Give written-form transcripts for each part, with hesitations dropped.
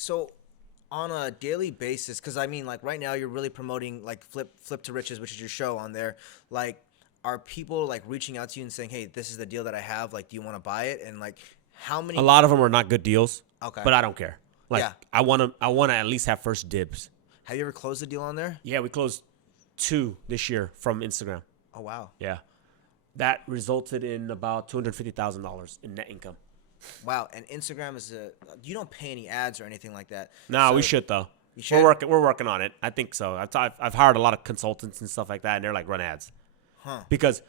So on a daily basis, because I mean, like right now, you're really promoting like Flip to Riches, which is your show on there. Like, are people like reaching out to you and saying, "Hey, this is the deal that I have. Like, do you want to buy it?" And like, how A many? lot of them are not good deals, Okay. but I don't care. Like Yeah. I want to at least have first dibs. Have you ever closed a deal on there? Yeah, we closed 2 this year from Instagram. Oh wow. Yeah. That resulted in about $250,000 in net income. Wow. And Instagram is you don't pay any ads or anything like that. No, we So should though. You should. We're working on it. I think so. I've hired a lot of consultants and stuff like that, and they're like, run ads, because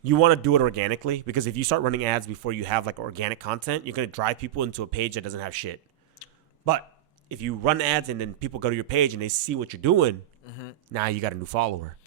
you want to do it organically. Because if you start running ads before you have like organic content, you're gonna drive people into a page that doesn't have shit. But if you run ads and then people go to your page and they see what you're doing, now you got a new follower.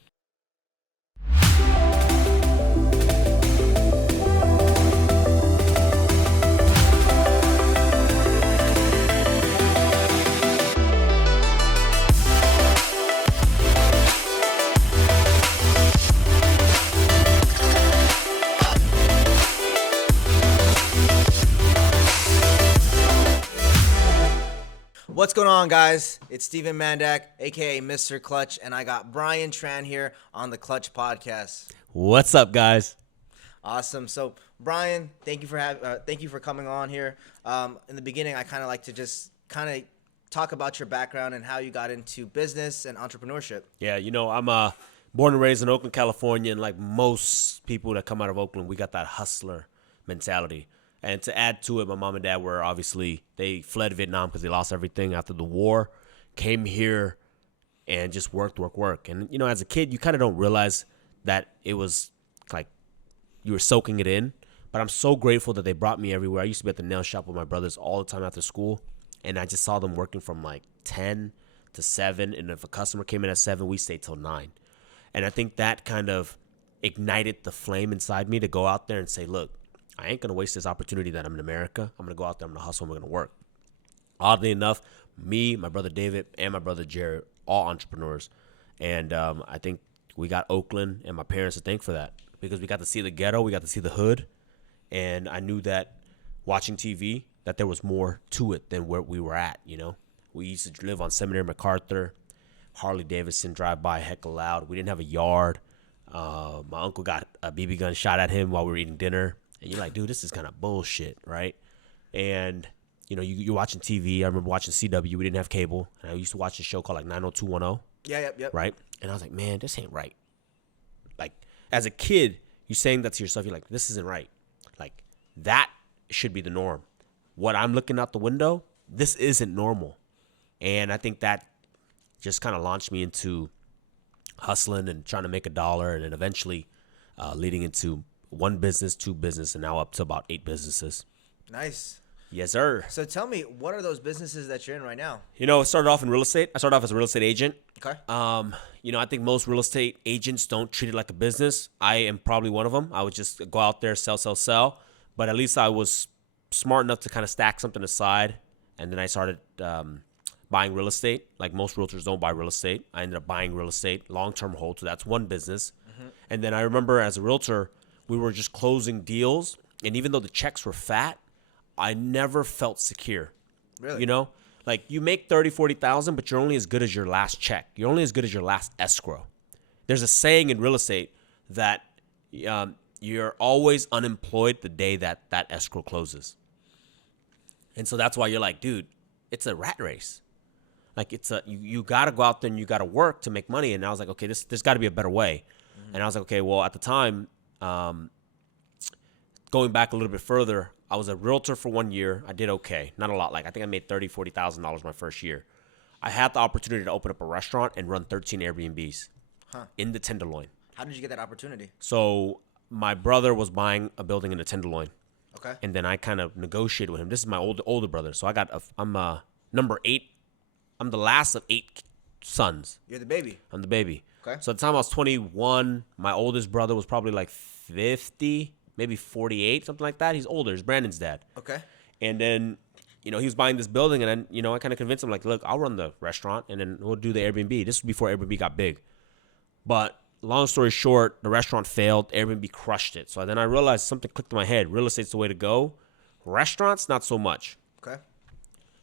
What's going on, guys? It's Steven Mandak, aka Mr. Clutch, and I got Brian Tran here on the Clutch Podcast. What's up, guys? Awesome. So, Brian, thank you for coming on here. In the beginning, I kind of like to just kind of talk about your background and how you got into business and entrepreneurship. Yeah, I'm born and raised in Oakland, California, and like most people that come out of Oakland, we got that hustler mentality. And to add to it, my mom and dad they fled Vietnam because they lost everything after the war, came here and just worked. And, as a kid, you kind of don't realize that it was like you were soaking it in. But I'm so grateful that they brought me everywhere. I used to be at the nail shop with my brothers all the time after school. And I just saw them working from like 10 to 7. And if a customer came in at 7, we stayed till 9. And I think that kind of ignited the flame inside me to go out there and say, look, I ain't going to waste this opportunity that I'm in America. I'm going to go out there, I'm going to hustle, and we're going to work. Oddly enough, me, my brother David, and my brother Jared, all entrepreneurs. And I think we got Oakland and my parents to thank for that because we got to see the ghetto, we got to see the hood. And I knew that watching TV, that there was more to it than where we were at, We used to live on Seminary MacArthur, Harley Davidson, drive by, heckle loud. We didn't have a yard. My uncle got a BB gun shot at him while we were eating dinner. And you're like, dude, this is kind of bullshit, right? And, you're watching TV. I remember watching CW. We didn't have cable. And I used to watch a show called like 90210. Yeah, yep. Right? And I was like, man, this ain't right. Like, as a kid, you're saying that to yourself. You're like, this isn't right. Like, that should be the norm. What I'm looking out the window, this isn't normal. And I think that just kind of launched me into hustling and trying to make a dollar, and then eventually leading into 1 business, 2 business, and now up to about 8 businesses. Nice. Yes, sir. So tell me, what are those businesses that you're in right now? It started off in real estate. I started off as a real estate agent. Okay. I think most real estate agents don't treat it like a business. I am probably one of them. I would just go out there, sell. But at least I was smart enough to kind of stack something aside. And then I started buying real estate. Like most realtors don't buy real estate. I ended up buying real estate, long-term hold. So that's 1 business. Mm-hmm. And then I remember as a realtor, we were just closing deals. And even though the checks were fat, I never felt secure. Really? Like you make 30, 40,000, but you're only as good as your last check. You're only as good as your last escrow. There's a saying in real estate that you're always unemployed the day that escrow closes. And so that's why you're like, dude, it's a rat race. Like you got to go out there and you got to work to make money. And I was like, okay, there's got to be a better way. Mm-hmm. And I was like, okay, well, at the time, going back a little bit further, I was a realtor for 1 year. I did okay. Not a lot. Like I think I made $30,000, $40,000 my first year. I had the opportunity to open up a restaurant and run 13 Airbnbs in the Tenderloin. How did you get that opportunity? So my brother was buying a building in the Tenderloin. Okay. And then I kind of negotiated with him. This is my older brother. So I'm number 8. I'm the last of 8 sons. You're the baby. I'm the baby. Okay. So at the time I was 21. My oldest brother was probably like 50. Maybe 48, something like that. He's older. He's Brandon's dad. Okay. And then, he was buying this building, and then, I kind of convinced him, like, look, I'll run the restaurant, and then we'll do the Airbnb. This was before Airbnb got big. But long story short, the restaurant failed. Airbnb crushed it. So then I realized something clicked in my head. Real estate's the way to go. Restaurants, not so much. Okay.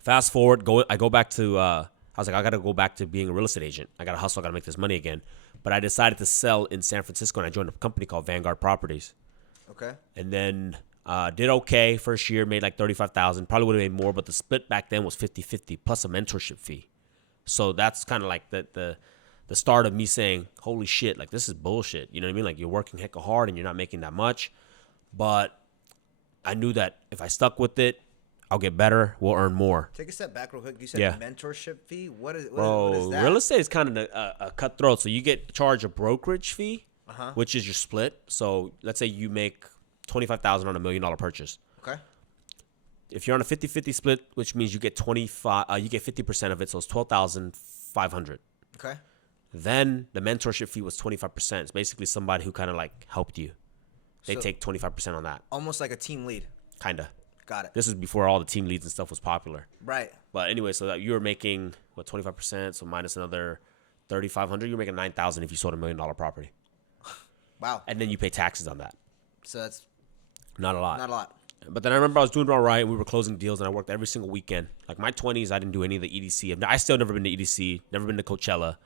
Fast forward, I go back to. I was like, I got to go back to being a real estate agent. I got to hustle. I got to make this money again. But I decided to sell in San Francisco, and I joined a company called Vanguard Properties. Okay. And then did okay first year, made like $35,000. Probably would have made more, but the split back then was 50-50 plus a mentorship fee. So that's kind of like the start of me saying, holy shit, like this is bullshit. You know what I mean? Like you're working hecka hard and you're not making that much. But I knew that if I stuck with it, I'll get better. We'll earn more. Take a step back real quick. You said mentorship fee. What is that? Real estate is kind of a cutthroat. So you get charged a brokerage fee, which is your split. So let's say you make $25,000 on $1 million purchase. Okay. If you're on a 50-50 split, which means you get 50% of it, so it's $12,500. Okay. Then the mentorship fee was 25%. It's basically somebody who kind of like helped you. They take 25% on that. Almost like a team lead. Kinda. Got it. This is before all the team leads and stuff was popular. Right. But anyway, so that you were making 25%, so minus another $3,500, you're making $9,000 if you sold $1 million property. Wow. And then you pay taxes on that. So that's not a lot. Not a lot. But then I remember I was doing all right. We were closing deals, and I worked every single weekend. Like my 20s, I didn't do any of the EDC. I still never been to EDC, never been to Coachella.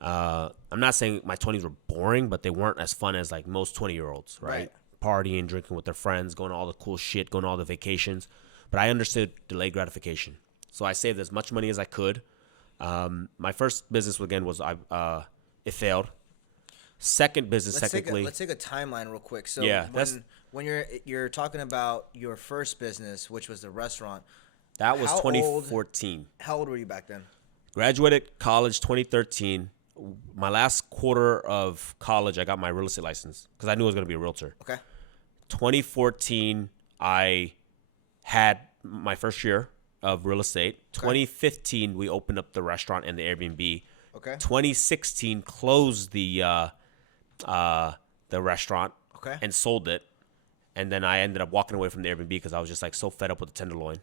I'm not saying my 20s were boring, but they weren't as fun as like most 20-year-olds, right? Partying, drinking with their friends, going to all the cool shit, going to all the vacations. But I understood delayed gratification. So I saved as much money as I could. My first business, again, was it failed. Second business, let's technically. Let's take a timeline real quick. So yeah, when you're talking about your first business, which was the restaurant. That was 2014. How old were you back then? Graduated college 2013. My last quarter of college, I got my real estate license because I knew I was going to be a realtor. Okay. 2014, I had my first year of real estate. Okay. 2015, we opened up the restaurant and the Airbnb. Okay. 2016, closed the restaurant. Okay. And sold it. And then I ended up walking away from the Airbnb because I was just like so fed up with the tenderloin.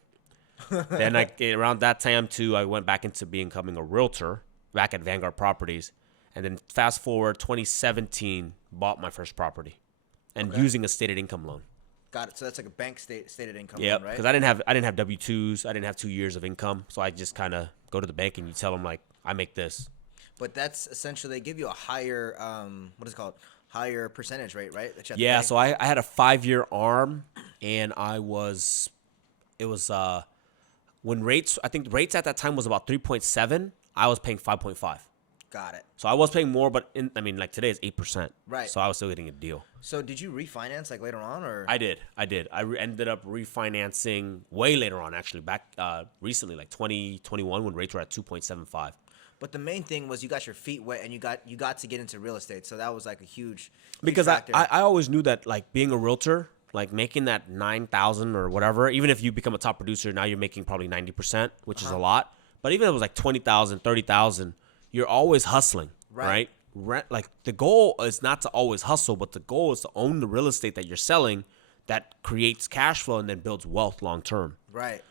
Then around that time too, I went back into becoming a realtor back at Vanguard Properties. And then fast forward 2017, bought my first property and using a stated income loan. Got it. So that's like a bank stated income loan, right? Because I didn't have W-2s. I didn't have 2 years of income. So I just kind of go to the bank and you tell them like, I make this. But that's essentially, they give you a higher, what is it called? Higher percentage rate, right? Yeah. So I had a 5-year ARM and when rates, I think rates at that time was about 3.7. I was paying 5.5. Got it. So I was paying more, but like today is 8%. Right. So I was still getting a deal. So did you refinance like later on, or? I did. I ended up refinancing way later on, actually, back recently, like 2021 when rates were at 2.75. But the main thing was you got your feet wet and you got to get into real estate. So that was like a huge because factor. I always knew that like being a realtor, like making that 9,000 or whatever, even if you become a top producer, now you're making probably 90%, which is a lot. But even if it was like 20,000, 30,000, you're always hustling, right? Like the goal is not to always hustle, but the goal is to own the real estate that you're selling that creates cash flow and then builds wealth long term. Right.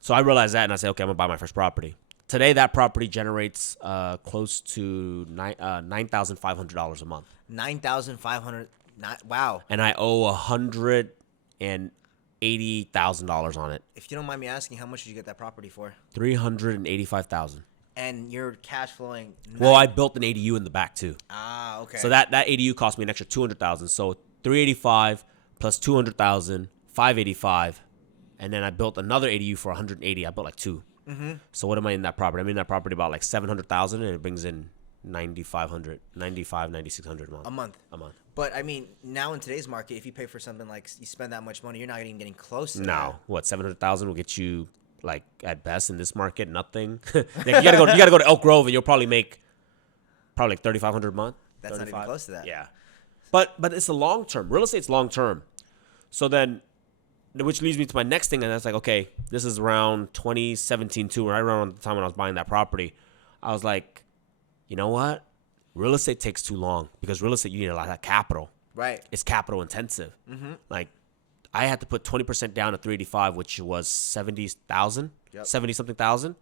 So I realized that and I said, okay, I'm gonna buy my first property. Today, that property generates close to $9,500 a month. $9,500. Wow. And I owe $180,000 on it. If you don't mind me asking, how much did you get that property for? $385,000. And you're cash flowing. Well, I built an ADU in the back too. Ah, okay. So that ADU cost me an extra $200,000. So $385,000 plus $200,000, $585,000, and then I built another ADU for $180,000. I built like two. Mm-hmm. So what am I in that property? I'm in that property about like $700,000, and it brings in $9,600 a month. A month. But I mean, now in today's market, if you pay for something like you spend that much money, you're not even getting close to that. No, what $700,000 will get you like at best in this market nothing. Like, you gotta go to Elk Grove, and you'll probably make like $3,500 a month. That's not even close to that. Yeah, but it's a long term. Real estate's long term. So then, which leads me to my next thing, and that's like, okay, this is around 2017 too, right around the time when I was buying that property. I was like, you know what? Real estate takes too long because real estate, you need a lot of capital. Right. It's capital intensive. Mm-hmm. Like, I had to put 20% down to 385, which was 70,000, 70 something thousand,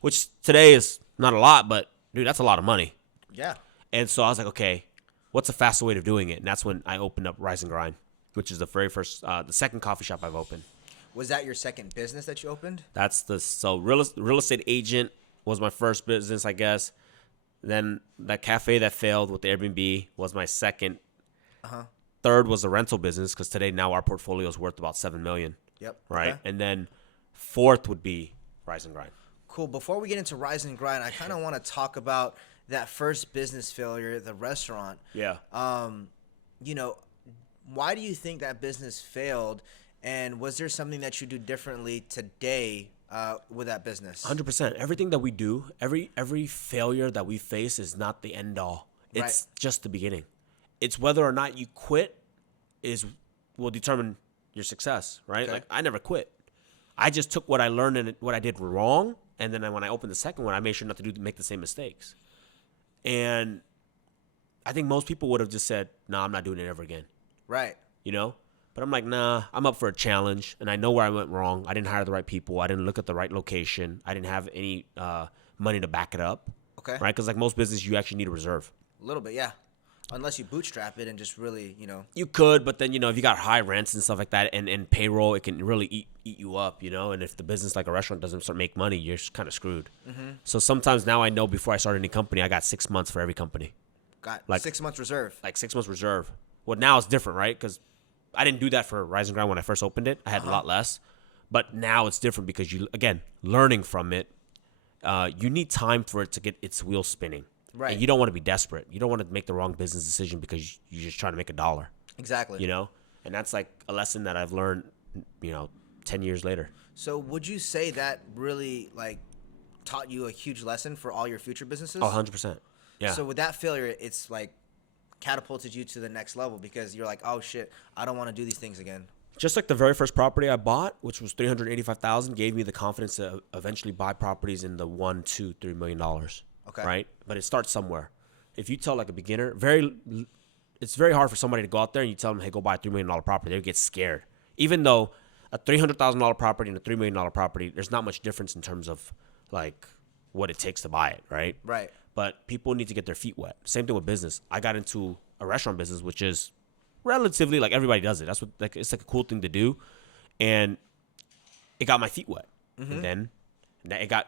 which today is not a lot, but dude, that's a lot of money. Yeah. And so I was like, okay, what's the faster way of doing it? And that's when I opened up Rise and Grind, which is the very first, the second coffee shop I've opened. Was that your second business that you opened? So real estate agent was my first business, I guess. Then that cafe that failed with the Airbnb was my second. Third was a rental business because today now our portfolio is worth about $7 million. Yep. Right. Okay. And then fourth would be Rise and Grind. Cool. Before we get into Rise and Grind, I kind of want to talk about that first business failure, the restaurant. Yeah. You know, why do you think that business failed? And was there something that you do differently today with that business? 100%. Everything that we do, every failure that we face is not the end all. It's just the beginning. It's whether or not you quit will determine your success, right? Okay. Like I never quit. I just took what I learned and what I did wrong, and then when I opened the second one, I made sure not to make the same mistakes. And I think most people would have just said, "Nah, I'm not doing it ever again." Right. You know? But I'm like, nah, I'm up for a challenge, and I know where I went wrong. I didn't hire the right people. I didn't look at the right location. I didn't have any money to back it up. Okay. Right? Because like most business, you actually need a reserve. A little bit, yeah. Unless you bootstrap it and just really, You could, but then, if you got high rents and stuff like that and payroll, it can really eat you up, And if the business like a restaurant doesn't start make money, you're kind of screwed. Mm-hmm. So sometimes now I know before I start any company, I got 6 months for every company. got Like 6 months reserve. Like 6 months reserve. Well, now it's different, right? Because I didn't do that for Rise and Grind when I first opened it. I had a lot less. But now it's different because learning from it, you need time for it to get its wheels spinning. Right. And you don't want to be desperate. You don't want to make the wrong business decision because you're just trying to make $1. Exactly. And that's like a lesson that I've learned, 10 years later. So would you say that really taught you a huge lesson for all your future businesses? Oh, 100%. Yeah. So with that failure, it's catapulted you to the next level because you're like, oh shit, I don't want to do these things again. Just like the very first property I bought, which was $385,000, gave me the confidence to eventually buy properties in the $1, $2, $3 million. Okay. Right? But it starts somewhere. If you tell like a beginner, it's very hard for somebody to go out there and you tell them, hey, go buy a $3 million property. They get scared. Even though a $300,000 property and a $3 million property, there's not much difference in terms of like what it takes to buy it, right? Right. But people need to get their feet wet. Same thing with business. I got into a restaurant business, which is relatively like everybody does it. That's what it's like a cool thing to do. And it got my feet wet. Mm-hmm. And then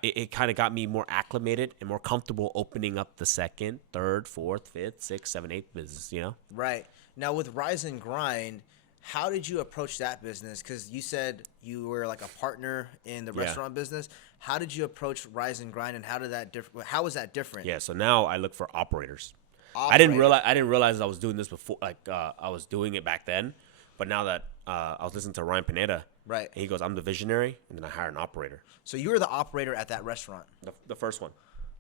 it kind of got me more acclimated and more comfortable opening up the second, third, fourth, fifth, sixth, seventh, eighth business, Right. Now with Rise and Grind, how did you approach that business? Because you said you were like a partner in the restaurant business. How did you approach Rise and Grind, and how was that different? Yeah, so now I look for operators. I didn't realize I was doing this before, I was doing it back then. But now that I was listening to Ryan Pineda, right, and he goes, I'm the visionary, and then I hire an operator. So you were the operator at that restaurant? The first one.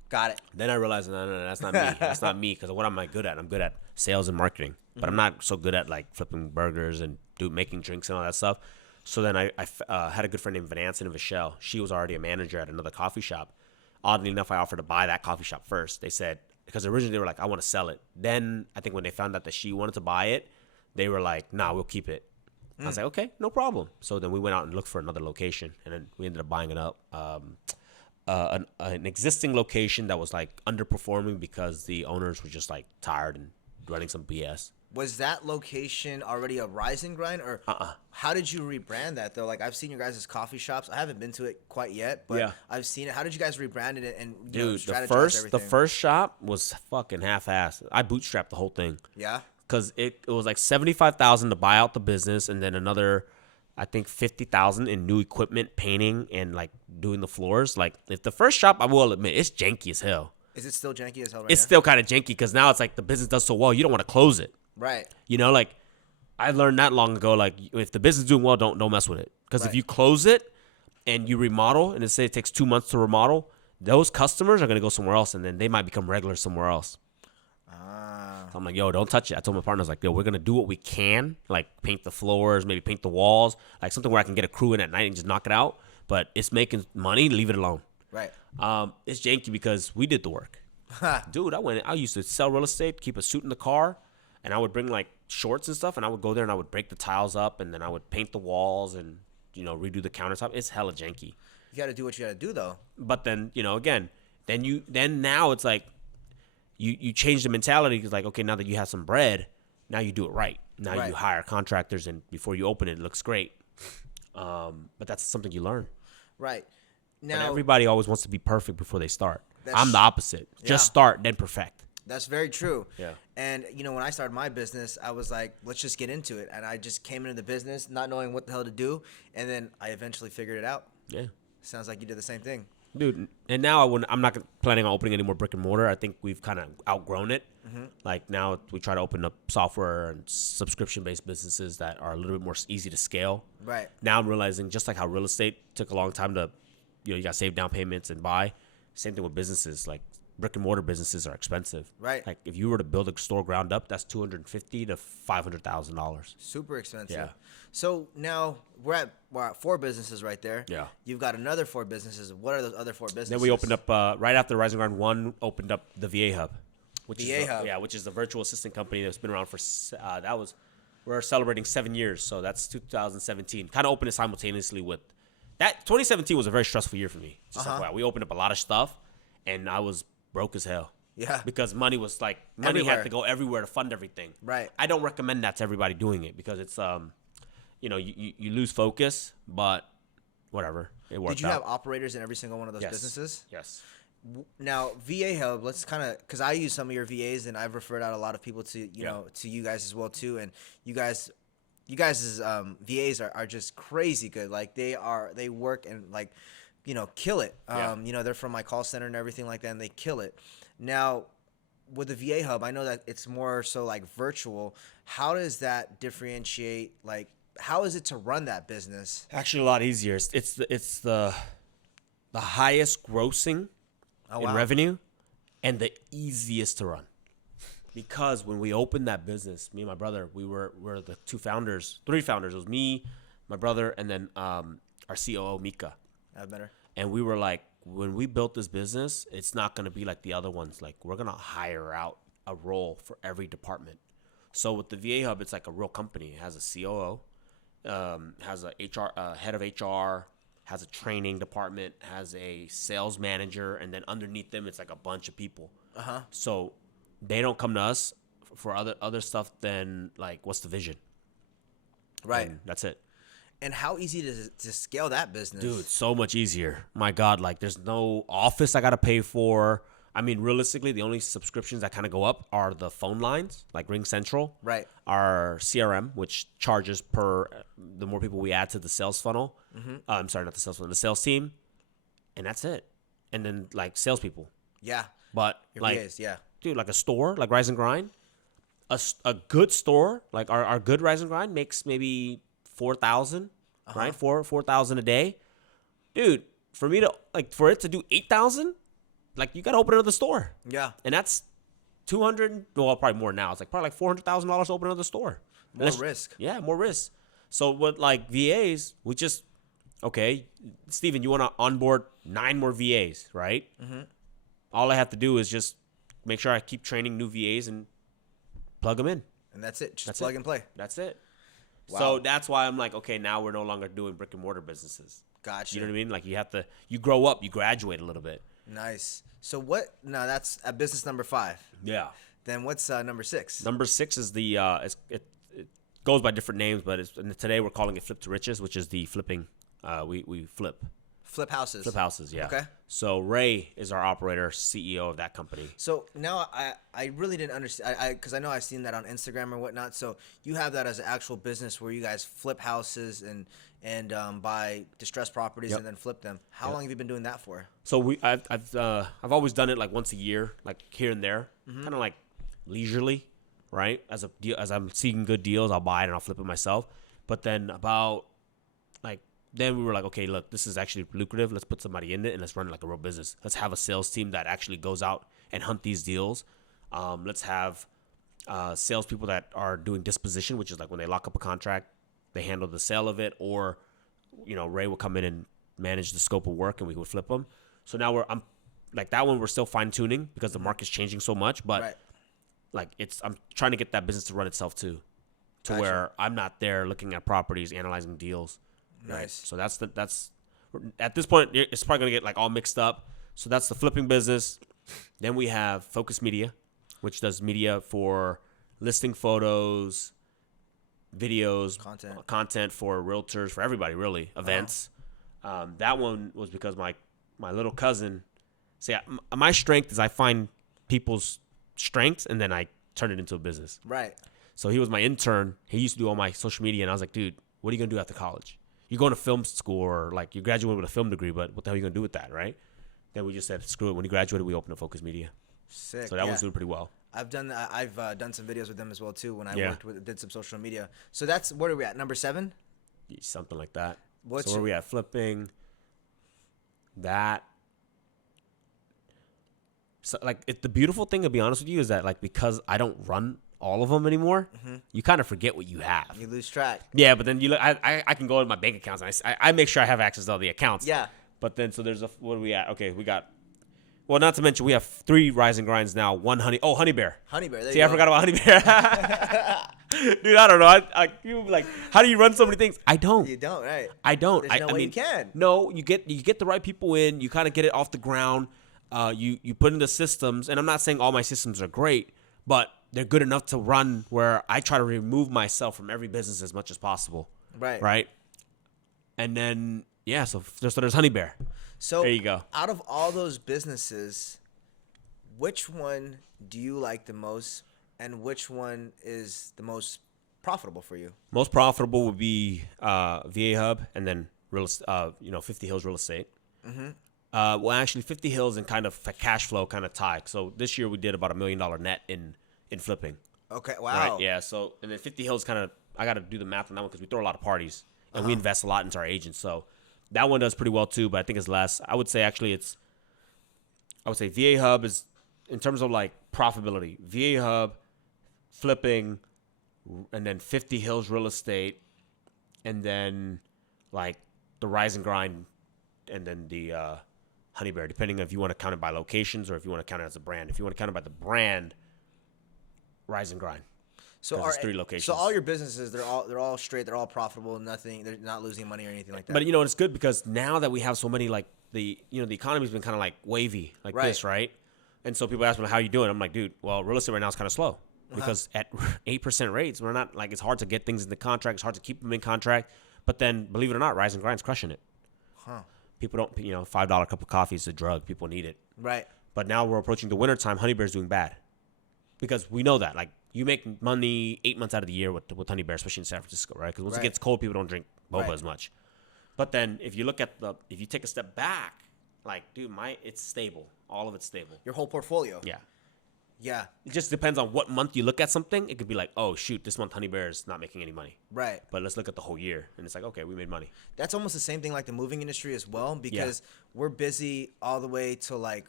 Got it. Then I realized, no, that's not me. That's not me, because what am I good at? I'm good at sales and marketing, but I'm not so good at like flipping burgers and making drinks and all that stuff. So then I had a good friend named Vanessa and Vachelle. She was already a manager at another coffee shop. Oddly enough, I offered to buy that coffee shop first. They said, because originally they were like, I want to sell it. Then I think when they found out that she wanted to buy it, they were like, nah, we'll keep it. I was like, okay, no problem. So then we went out and looked for another location, and then we ended up buying it up. An existing location that was like underperforming because the owners were just like tired and running some BS. Was that location already a Rise and Grind, or how did you rebrand that though? Like I've seen your guys' coffee shops. I haven't been to it quite yet, but I've seen it. How did you guys rebrand it and strategize everything? The first shop was fucking half-assed. I bootstrapped the whole thing. Yeah. Because it was like $75,000 to buy out the business, and then another, I think $50,000 in new equipment, painting, and like doing the floors. Like if the first shop, I will admit, it's janky as hell. Is it still janky as hell? It's still kind of janky because now it's like the business does so well, you don't want to close it. Right. Like I learned that long ago. Like if the business is doing well, don't mess with it. Because if you close it and you remodel, and say it takes 2 months to remodel, those customers are gonna go somewhere else, and then they might become regular somewhere else. So I'm like, yo, don't touch it. I told my partners, like, yo, we're going to do what we can, like paint the floors, maybe paint the walls, like something where I can get a crew in at night and just knock it out. But it's making money, leave it alone. Right. It's janky because we did the work. Dude, I used to sell real estate, keep a suit in the car, and I would bring like shorts and stuff, and I would go there and I would break the tiles up, and then I would paint the walls and, redo the countertop. It's hella janky. You got to do what you got to do, though. But then, again, then now it's like, You change the mentality because, like, okay, now that you have some bread, now you do it right. Now you hire contractors, and before you open it, it looks great. But that's something you learn. Right. But Now, everybody always wants to be perfect before they start. That's I'm the opposite. Just yeah. start, then perfect. that's very true. Yeah. And when I started my business, I was like, let's just get into it. And I just came into the business not knowing what the hell to do, and then I eventually figured it out. Yeah. Sounds like you did the same thing. Dude, and now I'm not planning on opening any more brick and mortar. I think we've kind of outgrown it. Like now we try to open up software and subscription-based businesses that are a little bit more easy to scale. Right. Now I'm realizing just like how real estate took a long time to, you got to save down payments and buy. Same thing with businesses. Like brick and mortar businesses are expensive. Right. Like if you were to build a store ground up, that's $250,000 to $500,000. Super expensive. Yeah. So now we're at 4 businesses right there. Yeah. You've got another 4 businesses. What are those other 4 businesses? Then we opened up right after Rising Ground 1, opened up the VA Hub, VA Hub. which is the virtual assistant company that's been around for we're celebrating 7 years, so that's 2017. Kind of opened it simultaneously with that. 2017 was a very stressful year for me. Just like, wow, we opened up a lot of stuff, and I was broke as hell. Yeah. Because money had Everywhere. to go everywhere to fund everything. Right. I don't recommend that to everybody doing it because it's you lose focus, but whatever. It worked out. Did you have operators in every single one of those businesses? Yes. Now, VA Hub, let's kind of, because I use some of your VAs, and I've referred out a lot of people to, to you guys as well, too. And you guys' VAs are just crazy good. Like, they work and, like, kill it. They're from my call center and everything like that, and they kill it. Now, with the VA Hub, I know that it's more so, like, virtual. How does that differentiate, like, how is it to run that business? Actually, a lot easier. It's the highest grossing in revenue and the easiest to run. Because when we opened that business, me and my brother, we're the 3 founders. It was me, my brother, and then our COO, Mika. That better. And we were like, when we built this business, it's not going to be like the other ones. Like, we're going to hire out a role for every department. So with the VA Hub, it's like a real company. It has a COO, has a HR, head of HR, has a training department, has a sales manager, and then underneath them, it's like a bunch of people. So they don't come to us for other stuff than, like, what's the vision? Right. And that's it. And how easy to scale that business? Dude, so much easier. My God, like, there's no office I got to pay for. I mean, realistically, the only subscriptions that kind of go up are the phone lines, like Ring Central. Right. Our CRM, which charges per the more people we add to the sales funnel. I'm sorry, not the sales funnel, the sales team. And that's it. And then, like, salespeople. Yeah. But, Your like, VAs, yeah. dude, like a store, like Rise and Grind, a good store, like our good Rise and Grind makes maybe 4,000, right? 4,000 a day. Dude, for it to do 8,000, like, you got to open another store. Yeah. And that's 200, well, probably more now. It's like probably like $400,000 to open another store. More risk. Yeah, more risk. So with, like, VAs, we just, okay, Steven, you want to onboard 9 more VAs, right? All I have to do is just make sure I keep training new VAs and plug them in. And that's it. Just plug and play. That's it. Wow. So that's why I'm like, okay, now we're no longer doing brick and mortar businesses. Gotcha. You know what I mean? Like, you grow up, you graduate a little bit. Nice. So what? No, that's a business number 5. Yeah. Then what's number 6? Number 6 is the it goes by different names, but today we're calling it Flip to Riches, which is the flipping. We flip houses. flip houses. Yeah. Okay. So Ray is our operator, CEO of that company. So now I really didn't understand because I know I've seen that on Instagram or whatnot. So you have that as an actual business where you guys flip houses and buy distressed properties and then flip them. How long have you been doing that for? So I've always done it like once a year, like here and there, kind of like leisurely, right? As I'm seeing good deals, I'll buy it and I'll flip it myself. But then then we were like, okay, look, this is actually lucrative. Let's put somebody in it and let's run it like a real business. Let's have a sales team that actually goes out and hunt these deals. Let's have salespeople that are doing disposition, which is like when they lock up a contract, they handle the sale of it, or Ray will come in and manage the scope of work and we would flip them. So now I'm like that one we're still fine tuning because the market's changing so much, but I'm trying to get that business to run itself too, to where I'm not there looking at properties, analyzing deals. Nice. Right? So that's at this point it's probably gonna get like all mixed up. So that's the flipping business. Then we have Focus Media, which does media for listing photos, videos, Content. content for realtors, for everybody, really, events. That one was because my little cousin. See, my strength is I find people's strengths and then I turn it into a business. Right. So he was my intern. He used to do all my social media, and I was like, dude, what are you gonna do after college? You're going to film school, or like you graduated with a film degree, but what the hell are you gonna do with that, right? Then we just said, screw it. When he graduated, we opened a Focus Media. Sick. So that one's doing pretty well. I've done some videos with them as well too when I did some social media. So that's where are we at? Number 7? Something like that. What's so where are we at? Flipping. That. So the beautiful thing, to be honest with you, is that like because I don't run all of them anymore, you kind of forget what you have. You lose track. Yeah, but then you look. I can go in my bank accounts and I make sure I have access to all the accounts. Yeah. But then so there's what are we at? Okay, we got. Well, not to mention we have 3 Rise and Grinds now. 1 Honey. Oh, Honey Bear. Honey Bear. See, I forgot about Honey Bear. Dude, I don't know. You like, how do you run so many things? I don't. You don't, right? I don't. There's no I way mean, you can. No, you get the right people in. You kind of get it off the ground. You put in the systems, and I'm not saying all my systems are great, but they're good enough to run where I try to remove myself from every business as much as possible. Right. Right. And then so there's Honey Bear. So there you go. Out of all those businesses, which one do you like the most, and which one is the most profitable for you? Most profitable would be VA Hub, and then 50 Hills Real Estate. Mm-hmm. Well, actually, 50 Hills and kind of cash flow kind of tie. So this year we did about $1 million net in flipping. Okay. Wow. Right. Yeah. So and then 50 Hills kind of I got to do the math on that one because we throw a lot of parties and we invest a lot into our agents. So that one does pretty well too, but I think it's less. I would say actually VA Hub is in terms of like profitability. VA Hub, flipping, and then 50 Hills Real Estate, and then like the Rise and Grind, and then the Honey Bear, depending on if you want to count it by locations or if you want to count it as a brand. If you want to count it by the brand, Rise and Grind. So there's 3 locations. So all your businesses, they're all straight, they're all profitable, nothing, they're not losing money or anything like that. But it's good because now that we have so many, like the economy's been kind of like wavy like this, right? And so people ask me, how you doing? I'm like, dude, well, real estate right now is kind of slow because at 8% rates, we're not like, it's hard to get things in the contract. It's hard to keep them in contract. But then believe it or not, Rise and Grind's crushing it. People don't, $5 cup of coffee is a drug. People need it. Right. But now we're approaching the winter time. Honey Bear's doing bad because we know that. Like, you make money 8 months out of the year with Honey Bear, especially in San Francisco, right? Because once it gets cold, people don't drink boba as much. But then if you look at if you take a step back, like, dude, it's stable. All of it's stable. Your whole portfolio. Yeah. Yeah. It just depends on what month you look at something. It could be like, oh, shoot, this month Honey Bear is not making any money. Right. But let's look at the whole year. And it's like, okay, we made money. That's almost the same thing like the moving industry as well, because we're busy all the way to like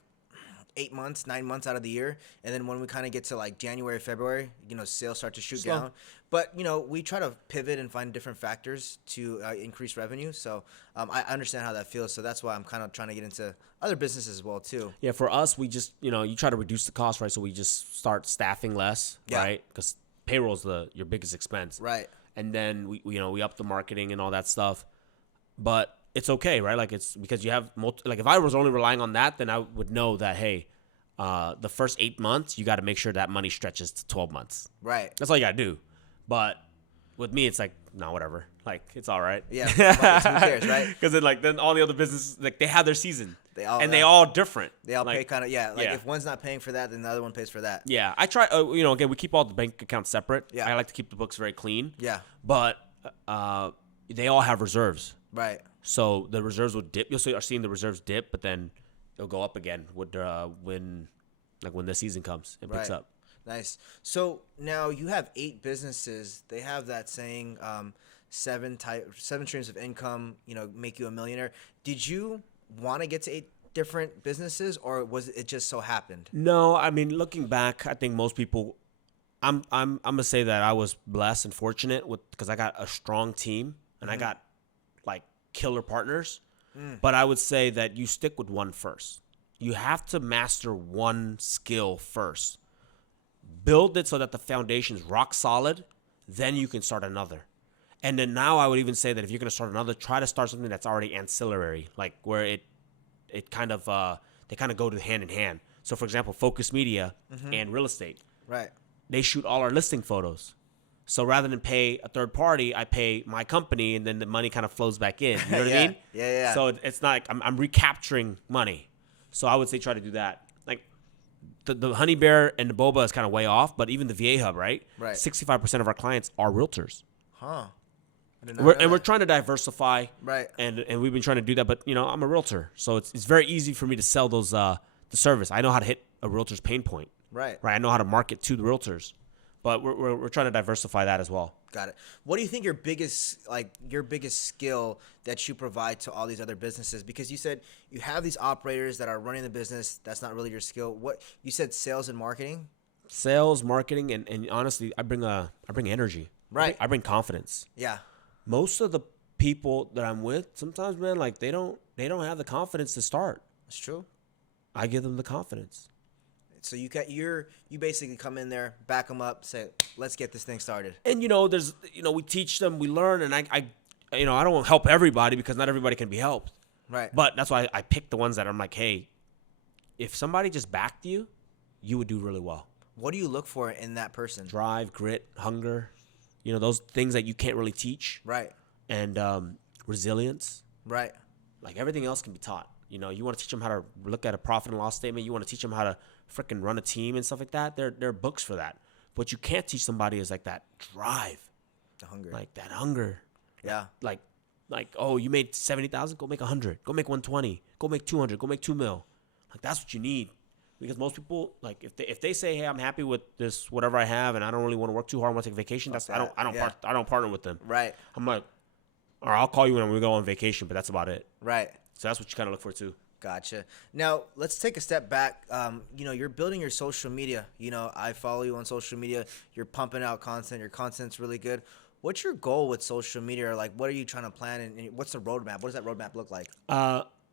8 months, 9 months out of the year. And then when we kind of get to like January, February, sales start to shoot down. But, we try to pivot and find different factors to increase revenue. So I understand how that feels. So that's why I'm kind of trying to get into other businesses as well, too. Yeah, for us, we just, you try to reduce the cost, right? So we just start staffing less, right? Because payroll's your biggest expense. Right. And then we up the marketing and all that stuff. But it's okay, right? Like, it's because you have like, if I was only relying on that, then I would know that, hey, the first 8 months, you got to make sure that money stretches to 12 months. Right. That's all you got to do. But with me, it's like, no, whatever. Like, it's all right. Yeah. Who cares, right? Because then all the other businesses, like, they have their season. They all all different. They all pay kind of, if one's not paying for that, then the other one pays for that. Yeah. I try, again, we keep all the bank accounts separate. Yeah. I like to keep the books very clean. Yeah. But they all have reserves. Right. So the reserves will dip. You'll start seeing the reserves dip, but then it'll go up again when the season comes and picks up. Nice. So now you have 8 businesses. They have that saying, 7 streams of income, make you a millionaire. Did you want to get to 8 different businesses, or was it just so happened? No, I mean, looking back, I think most people, I'm gonna say that I was blessed and fortunate because I got a strong team and I got like killer partners. But I would say that you stick with one first. You have to master one skill first. Build it so that the foundation is rock solid. Then you can start another. And then now I would even say that if you're going to start another, try to start something that's already ancillary, like where it kind of they kind of go to hand in hand. So for example, Focus Media and real estate. Right. They shoot all our listing photos. So rather than pay a third party, I pay my company, and then the money kind of flows back in. You know what I Yeah, mean? yeah. So it's not like I'm recapturing money. So I would say try to do that. Like the Honey Bear and the Boba is kind of way off, but even the VA Hub, right? Right. 65% of our clients are realtors. Huh. I did not know We're that. trying to diversify, Right. And we've been trying to do that. But I'm a realtor, so it's very easy for me to sell those the service. I know how to hit a realtor's pain point, Right. right? I know how to market to the realtors, but we're trying to diversify that as well. Got it. What do you think your biggest skill that you provide to all these other businesses? Because you said you have these operators that are running the business. That's not really your skill. What you said, sales and marketing. Sales, marketing, and honestly, I bring energy. Right. I bring confidence. Yeah. Most of the people that I'm with, sometimes, man, like they don't have the confidence to start. That's true. I give them the confidence. So you basically come in there, back them up, say, let's get this thing started. And there's we teach them, we learn, and I don't help everybody because not everybody can be helped. Right. But that's why I pick the ones that I'm like, hey, if somebody just backed you, you would do really well. What do you look for in that person? Drive, grit, hunger, those things that you can't really teach. Right. And resilience. Right. Like everything else can be taught. You want to teach them how to look at a profit and loss statement. You want to teach them how to freaking run a team and stuff like that. There are books for that. What you can't teach somebody is like that drive. The hunger. Like that hunger. Yeah. Like, oh, you made 70,000, go make 100, go make 120, go make 200, go make 2 mil. Like that's what you need. Because most people, like if they say, hey, I'm happy with this whatever I have and I don't really want to work too hard, I want to take vacation, I don't partner with them. Right. I'm like, or I'll call you when we go on vacation, but that's about it. Right. So that's what you kind of look for too. Gotcha. Now let's take a step back. You're building your social media. I follow you on social media. You're pumping out content. Your content's really good. What's your goal with social media? Or like, what are you trying to plan? And what's the roadmap? What does that roadmap look like?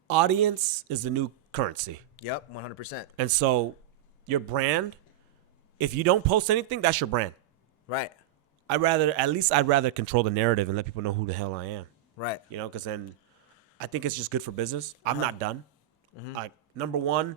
Audience is the new currency. Yep, 100%. And so your brand, if you don't post anything, that's your brand. Right. I'd rather control the narrative and let people know who the hell I am. Right. Because then I think it's just good for business. I'm not done. Mm-hmm. Like, number one,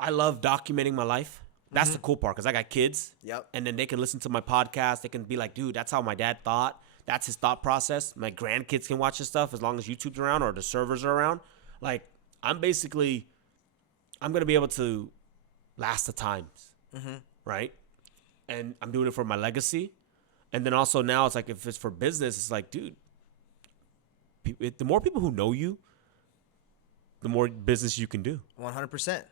I love documenting my life. That's the cool part because I got kids. Yep. And then they can listen to my podcast. They can be like, dude, that's how my dad thought. That's his thought process. My grandkids can watch this stuff as long as YouTube's around or the servers are around. Like, I'm going to be able to last the times. Mm-hmm. Right? And I'm doing it for my legacy. And then also now it's like, if it's for business, it's like, dude, the more people who know you, the more business you can do. 100%.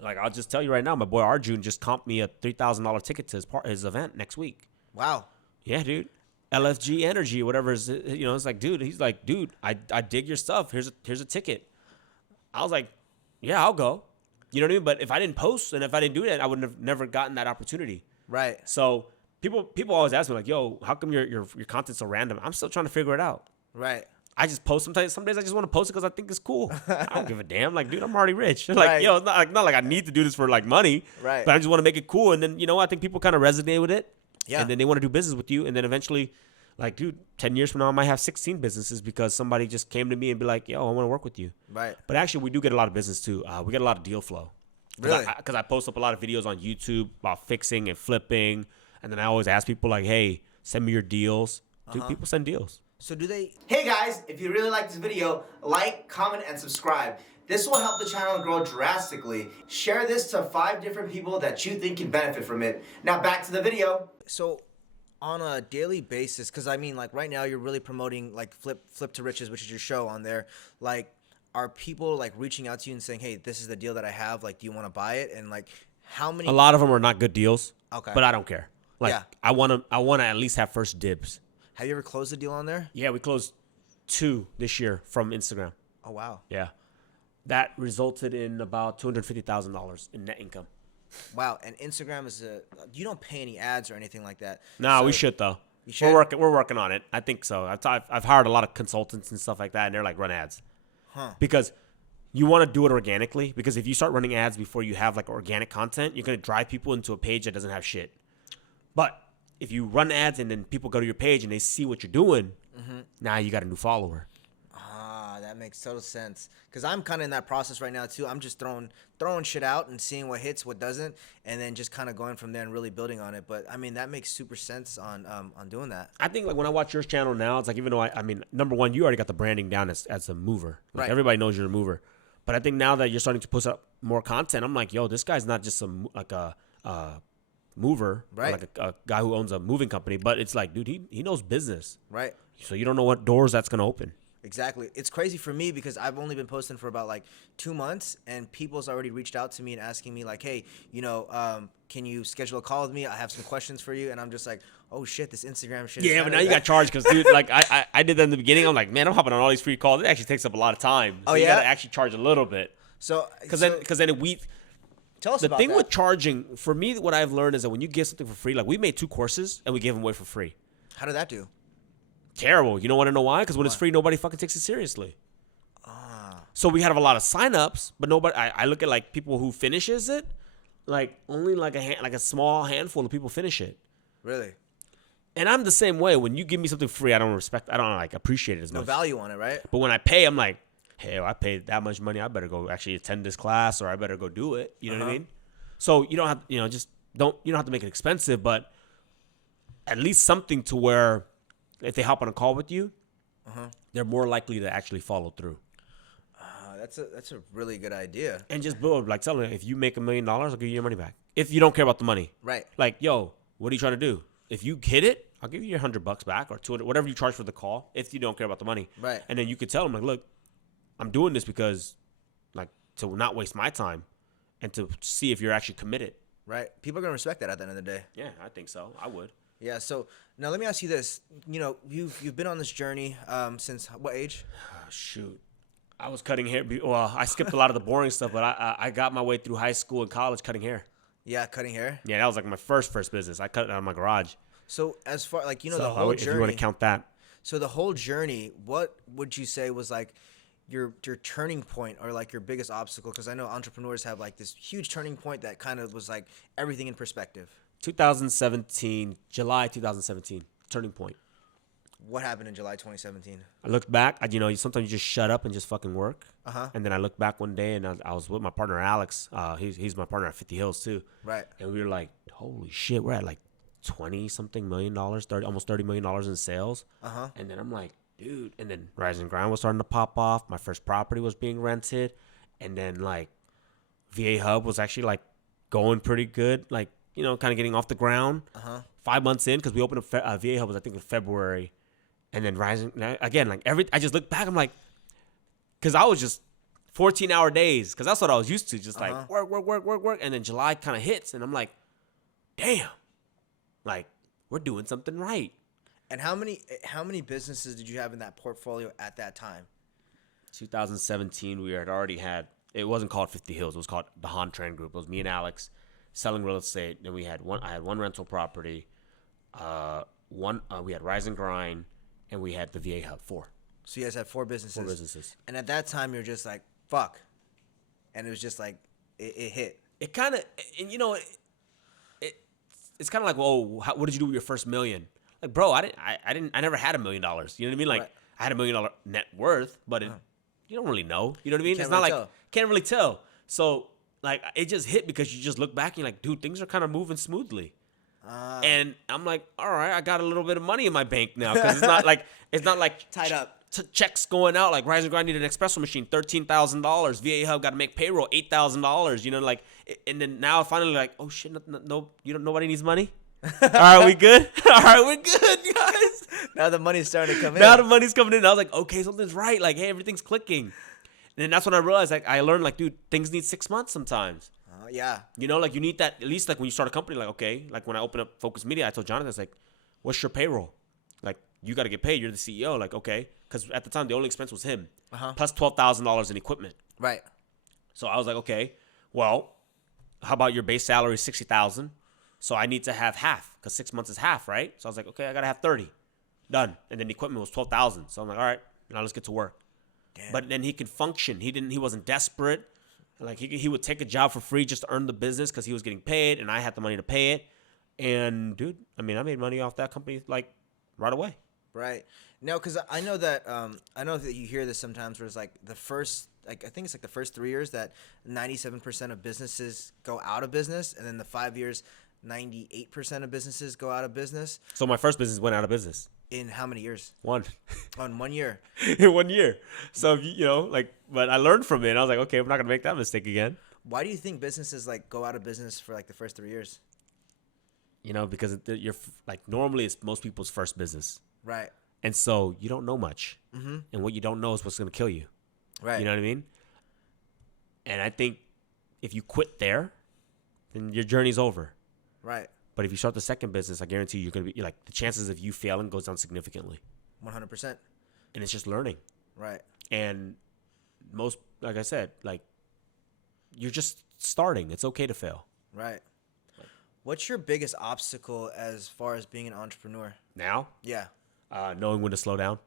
Like, I'll just tell you right now, my boy Arjun just comped me a $3,000 ticket to his event next week. Wow. Yeah, dude. LFG Energy, whatever. It's like, dude. He's like, dude, I dig your stuff. Here's a ticket. I was like, yeah, I'll go. You know what I mean? But if I didn't post and if I didn't do that, I would have never gotten that opportunity. Right. So people always ask me like, yo, how come your content's so random? I'm still trying to figure it out. Right. I just post sometimes. Some days I just want to post it because I think it's cool. I don't give a damn. Like, dude, I'm already rich. Like, Right. it's not like I need to do this for like money. Right. But I just want to make it cool. And then I think people kind of resonate with it. Yeah. And then they want to do business with you. And then eventually, like, dude, 10 years from now, I might have 16 businesses because somebody just came to me and be like, yo, I want to work with you. Right. But actually, we do get a lot of business too. We get a lot of deal flow. Really? Because I post up a lot of videos on YouTube about fixing and flipping. And then I always ask people like, hey, send me your deals. Dude, people send deals. So do they... Hey guys, if you really like this video, like, comment, and subscribe. This will help the channel grow drastically. Share this to 5 different people that you think can benefit from it. Now back to the video. So on a daily basis, because I mean, like right now you're really promoting like Flip to Riches, which is your show on there. Like, are people like reaching out to you and saying, hey, this is the deal that I have. Like, do you want to buy it? And like, how many... A lot of them are not good deals. Okay. But I don't care. Like, Yeah. I want to at least have first dibs. Have you ever closed a deal on there? Yeah, we closed 2 this year from Instagram. Oh, wow. Yeah. That resulted in about $250,000 in net income. Wow. And Instagram is you don't pay any ads or anything like that. No, So- we should though. You should? We're working on it. I think so. I've hired a lot of consultants and stuff like that, and they're like, run ads. Huh. Because you want to do it organically. Because if you start running ads before you have like organic content, you're gonna drive people into a page that doesn't have shit. But if you run ads and then people go to your page and they see what you're doing, now you got a new follower. Ah, That makes total sense. Cause I'm kind of in that process right now too. I'm just throwing shit out and seeing what hits, what doesn't, and then just kind of going from there and really building on it. But I mean, that makes super sense on doing that. I think like when I watch your channel now, it's like even though I mean, number one, you already got the branding down as a mover. Like Right. everybody knows you're a mover. But I think now that you're starting to put up more content, I'm like, yo, this guy's not just a mover, or Right. like a guy who owns a moving company, but it's like, dude, he knows business. Right. So you don't know what doors that's gonna open. Exactly. It's crazy for me because I've only been posting for about like 2 months, and people's already reached out to me and asking me like, hey, can you schedule a call with me? I have some questions for you. And I'm just like, oh shit, this Instagram shit. Yeah, but now you got charged because, dude, like I did that in the beginning. I'm like, man, I'm hopping on all these free calls. It actually takes up a lot of time. So Oh, you yeah? gotta actually charge a little bit. So Because then tell us the about thing that. with charging, for me, what I've learned is that when you give something for free, like we made 2 courses and we gave them away for free. How did that do? Terrible. You don't want to know why? Because when it's free, nobody fucking takes it seriously. So we have a lot of signups, but nobody. I look at like people who finishes it, like only like a small handful of people finish it. Really? And I'm the same way. When you give me something free, I don't like appreciate it as No much. value on it, right? But when I pay, I'm like, hey, I paid that much money. I better go actually attend this class, or I better go do it. You know what I mean? So you don't have, you don't have to make it expensive, but at least something to where if they hop on a call with you, they're more likely to actually follow through. That's a really good idea. And just build, like, tell them, if you make $1 million, I'll give you your money back. If you don't care about the money. Right. Like, yo, what are you trying to do? If you hit it, I'll give you your $100 back or $200, whatever you charge for the call, if you don't care about the money. Right. And then you could tell them, like, look, I'm doing this because, like, to not waste my time and to see if you're actually committed. Right. People are going to respect that at the end of the day. Yeah, I think so. I would. Yeah. So now let me ask you this. You've been on this journey since what age? Oh, shoot. I was cutting hair. Well, I skipped a lot of the boring stuff, but I got my way through high school and college cutting hair. Yeah, cutting hair. Yeah, that was like my first business. I cut it out of my garage. So as far like the So whole if journey. you want to count that. So the whole journey, what would you say was like your turning point or like your biggest obstacle? Because I know entrepreneurs have like this huge turning point that kind of was like everything in perspective. 2017, July 2017, turning point. What happened in July 2017? I looked back. Sometimes you just shut up and just fucking work. Uh-huh. And then I looked back one day and I was with my partner Alex. He's my partner at 50 Hills too. Right. And we were like, holy shit, we're at like $20-something million, almost $30 million in sales. Uh-huh. And then I'm like, dude. And then Rise and Grind was starting to pop off. My first property was being rented. And then like VA Hub was actually like going pretty good. Like, kind of getting off the ground. 5 months in, because we opened up VA Hub was I think in February. And then Rising again, like I just look back, I'm like, because I was just 14-hour days, because that's what I was used to, just like work. And then July kind of hits, and I'm like, damn, like we're doing something right. And how many businesses did you have in that portfolio at that time? 2017, we had already had, it wasn't called 50 Hills, it was called the Han Tran Group. It was me and Alex selling real estate. Then I had one rental property, we had Rise and Grind. And we had the VA Hub, 4. So you guys had 4 businesses. 4 businesses. And at that time, you're just like, fuck. And it was just like, it hit. It kind of, and it's kind of like, whoa, what did you do with your first $1 million? Like, bro, I never had $1 million. You know what I mean? Like, Right. I had $1 million net worth, but you don't really know. You know what I mean? It's not really like, tell. can't really tell. So, like, it just hit because you just look back and you're like, dude, things are kind of moving smoothly. And I'm like, all right, I got a little bit of money in my bank now, because it's not like Tied up. Checks going out. Like Rise and Grind needed an espresso machine, $13,000. VA Hub got to make payroll, $8,000. Like, and then now finally like, oh shit, nobody needs money. All right, we good. All right, we're good, guys. Now the money's starting to come in. Now the money's coming in. I was like, okay, something's right. Like, hey, everything's clicking. And then that's when I realized, like, I learned, like, dude, things need 6 months sometimes. Yeah. Like you need that, at least like when you start a company, like, okay, like when I opened up Focus Media, I told Jonathan, it's like, what's your payroll? Like, you got to get paid. You're the CEO. Like, okay. Because at the time, the only expense was him. Plus $12,000 in equipment. Right. So I was like, okay, well, how about your base salary is $60,000? So I need to have half, because 6 months is half, right? So I was like, okay, I got to have 30. Done. And then the equipment was $12,000. So I'm like, all right, now let's get to work. Damn. But then he could function. He wasn't desperate. Like, he would take a job for free just to earn the business, because he was getting paid and I had the money to pay it. And, dude, I mean, I made money off that company, like, right away. Right. No, because I know that you hear this sometimes where it's like the first, like I think it's like the first 3 years that 97% of businesses go out of business, and then the 5 years, 98% of businesses go out of business. So my first business went out of business. In how many years? One. On 1 year. In 1 year. So, but I learned from it. I was like, okay, I'm not going to make that mistake again. Why do you think businesses like go out of business for like the first 3 years? Because you're like normally it's most people's first business. Right. And so you don't know much. Mm-hmm. And what you don't know is what's going to kill you. Right. You know what I mean? And I think if you quit there, then your journey's over. Right. But if you start the second business, I guarantee you're going to be like the chances of you failing goes down significantly. 100%. And it's just learning. Right. And most, like I said, like you're just starting. It's okay to fail. Right. What's your biggest obstacle as far as being an entrepreneur? Now? Yeah. Knowing when to slow down.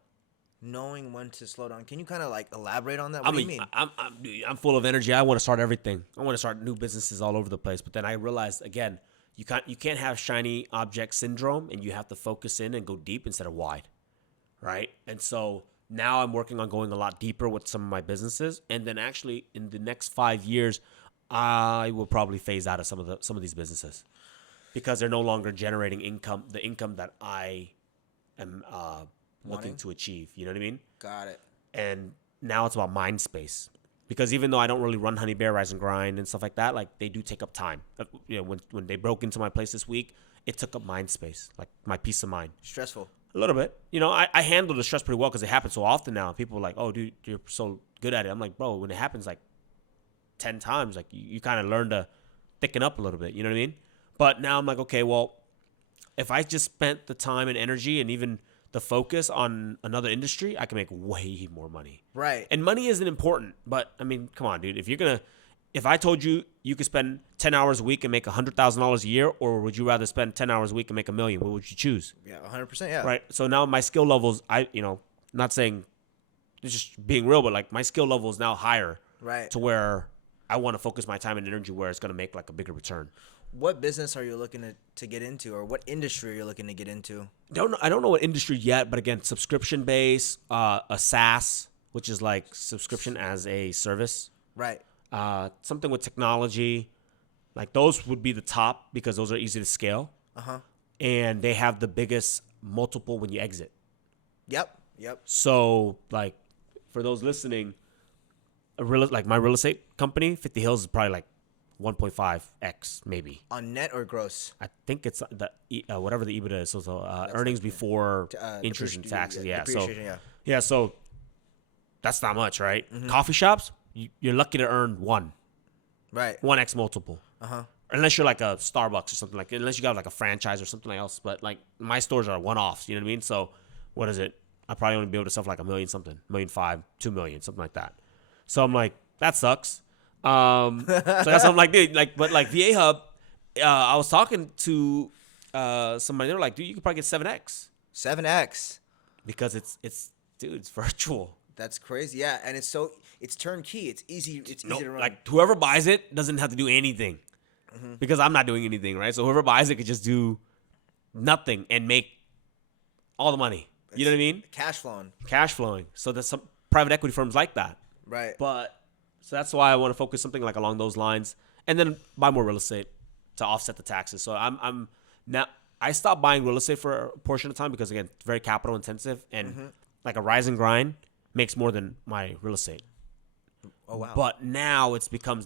Knowing when to slow down. Can you kind of like elaborate on that? What do you mean? I'm full of energy. I want to start everything. I want to start new businesses all over the place. But then I realized again, you can't have shiny object syndrome, and you have to focus in and go deep instead of wide, right? And so now I'm working on going a lot deeper with some of my businesses, and then actually in the next 5 years, I will probably phase out of some of these businesses because they're no longer generating the income that I am looking to achieve. You know what I mean? Got it. And now it's about mind space. Because even though I don't really run Honey Bear, Rise and Grind and stuff like that, like they do take up time. When they broke into my place this week, it took up mind space, like my peace of mind. Stressful. A little bit. I handle the stress pretty well because it happens so often now. People are like, oh, dude, you're so good at it. I'm like, bro, when it happens like 10 times, like you kind of learn to thicken up a little bit. You know what I mean? But now I'm like, okay, well, if I just spent the time and energy and even the focus on another industry, I can make way more money. Right. And money isn't important, but I mean, come on, dude. If I told you you could spend 10 hours a week and make $100,000 a year, or would you rather spend 10 hours a week and make $1 million? What would you choose? Yeah, 100%. Yeah. Right. So now my skill levels, not saying it's just being real, but like my skill level is now higher. Right. To where I want to focus my time and energy where it's going to make like a bigger return. What business are you looking to get into, or what industry are you looking to get into? I don't know what industry yet, but again, subscription based, a SaaS, which is like subscription as a service. Right. Something with technology, like those would be the top because those are easy to scale. And they have the biggest multiple when you exit. Yep. So like for those listening, like my real estate company, 50 Hills is probably like 1.5x maybe. On net or gross? I think it's the whatever the EBITDA is. So earnings before interest and taxes. Yeah. So that's not much, right? Mm-hmm. Coffee shops, you're lucky to earn 1. Right. 1x multiple. Unless you're like a Starbucks or something like. Unless you got like a franchise or something else. But like my stores are one-offs. You know what I mean? So what is it? I probably only be able to sell for like $1 million something, $1.5 million, $2 million, something like that. So I'm like, that sucks. So that's what I'm like, dude. Like, but like VA Hub, I was talking to somebody. They were like, dude, you could probably get 7x. 7x. Because it's virtual. That's crazy. Yeah, and it's turnkey. It's easy. It's easy to run. Like whoever buys it doesn't have to do anything, because I'm not doing anything, right? So whoever buys it could just do nothing and make all the money. You know what I mean? Cash flowing. So there's some private equity firms like that. Right. But so that's why I want to focus something like along those lines, and then buy more real estate to offset the taxes. So I'm now I stopped buying real estate for a portion of time because again, it's very capital intensive, and like a rise and grind makes more than my real estate. Oh wow. But now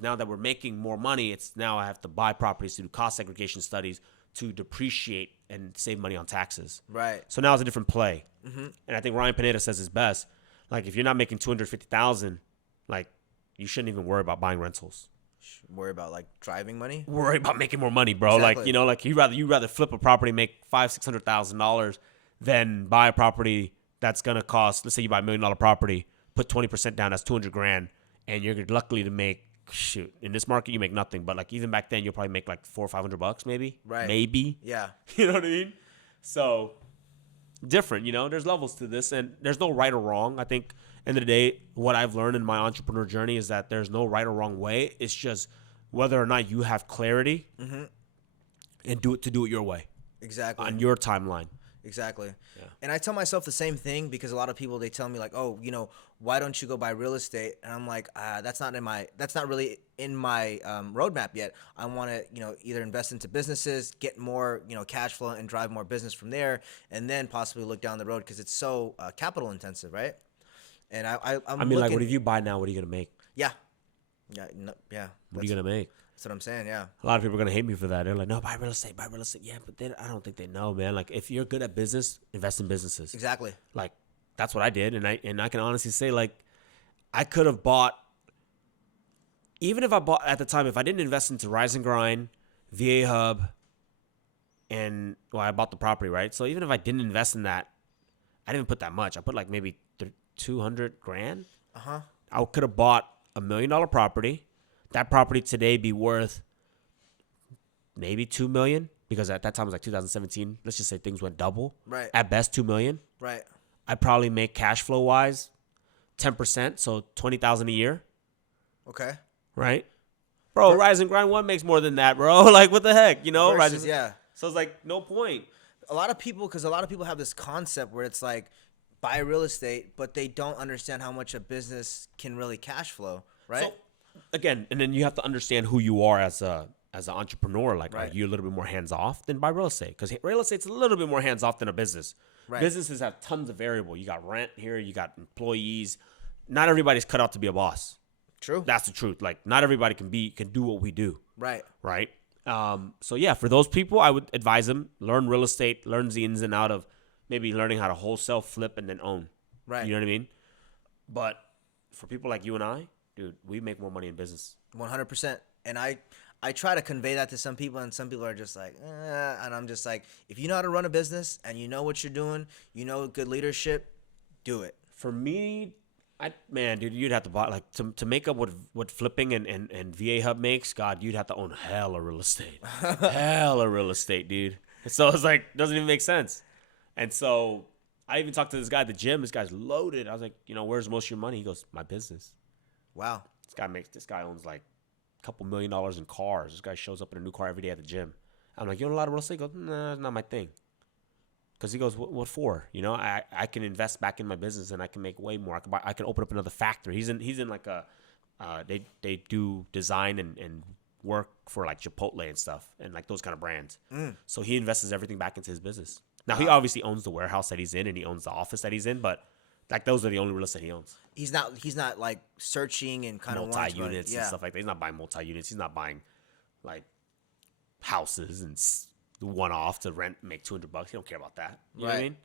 now that we're making more money, it's now I have to buy properties to do cost segregation studies to depreciate and save money on taxes. Right. So now it's a different play. And I think Ryan Pineda says it's best. Like if you're not making $250,000, like you shouldn't even worry about buying rentals. Worry about like driving money. Worry about making more money, bro. Exactly. Like you rather flip a property, make $500,000-$600,000 than buy a property that's gonna cost. Let's say you buy $1 million property, put 20% down, that's $200,000, and you're luckily to make in this market you make nothing. But like even back then you'll probably make like $400 or $500 maybe. Right. Maybe. Yeah. You know what I mean? So different. There's levels to this, and there's no right or wrong. I think end of the day, what I've learned in my entrepreneur journey is that there's no right or wrong way. It's just whether or not you have clarity and do it your way. Exactly. On your timeline. Exactly. Yeah. And I tell myself the same thing because a lot of people, they tell me like, "Oh, why don't you go buy real estate?" And I'm like, that's not really in my roadmap yet. I want to, either invest into businesses, get more, cash flow and drive more business from there, and then possibly look down the road because it's so capital intensive, right? And I I'm mean, like, what looking, if you buy now? What are you gonna make? yeah, yeah, no, yeah. What are you gonna make? That's what I'm saying. Yeah, A lot of people are gonna hate me for that. They're like, "No, buy real estate, buy real estate." Yeah, but I don't think they know, man. Like, if you're good at business, invest in businesses. exactly. Like, that's what I did, and I can honestly say, like, I could have bought, even if I bought at the time, if I didn't invest into Rise and Grind, VA Hub, and well, I bought the property, right? So even if I didn't invest in that, I didn't put that much. I put like maybe 200 grand. I could have bought $1 million property. That property today be worth maybe 2 million because at that time it was like 2017. Let's just say things went double. Right. At best 2 million. Right. I probably make cash flow wise 10%, so 20,000 a year, Okay. right? Bro, Rise and Grind 1 makes more than that, bro. Like, what the heck, Versus, yeah. So it's like no point. A lot of people have this concept where it's like buy real estate, but they don't understand how much a business can really cash flow, right? So again, and then you have to understand who you are as an entrepreneur. Like, Right. are you a little bit more hands off than buy real estate? Because real estate's a little bit more hands off than a business. Right. Businesses have tons of variable. You got rent here, you got employees. Not everybody's cut out to be a boss. True. That's the truth. Like, not everybody can do what we do. Right. Right. So yeah, for those people, I would advise them learn real estate, learn the ins and out of maybe learning how to wholesale, flip, and then own. Right. You know what I mean? But for people like you and I, dude, we make more money in business. 100%. And I try to convey that to some people, and some people are just like, and I'm just like, if you know how to run a business and you know what you're doing, good leadership, do it. For me, dude, you'd have to buy like to make up what flipping and VA Hub makes. God, you'd have to own hella real estate, hella real estate, dude. So it's like doesn't even make sense. And so I even talked to this guy at the gym. This guy's loaded. I was like, where's most of your money? He goes, my business. Wow. This guy owns like a couple $1 million in cars. This guy shows up in a new car every day at the gym. I'm like, you own a lot of real estate? He goes, nah, it's not my thing. Because he goes, what for? I can invest back in my business and I can make way more. I can open up another factory. He's in like a they do design and work for like Chipotle and stuff and like those kind of brands. So he invests everything back into his business. Now he obviously owns the warehouse that he's in and he owns the office that he's in, but like those are the only real estate he owns. He's not like searching and kind of multi-units and stuff like that. He's not buying multi-units. He's not buying like houses and one-off to rent, make $200. He don't care about that. You know what I mean?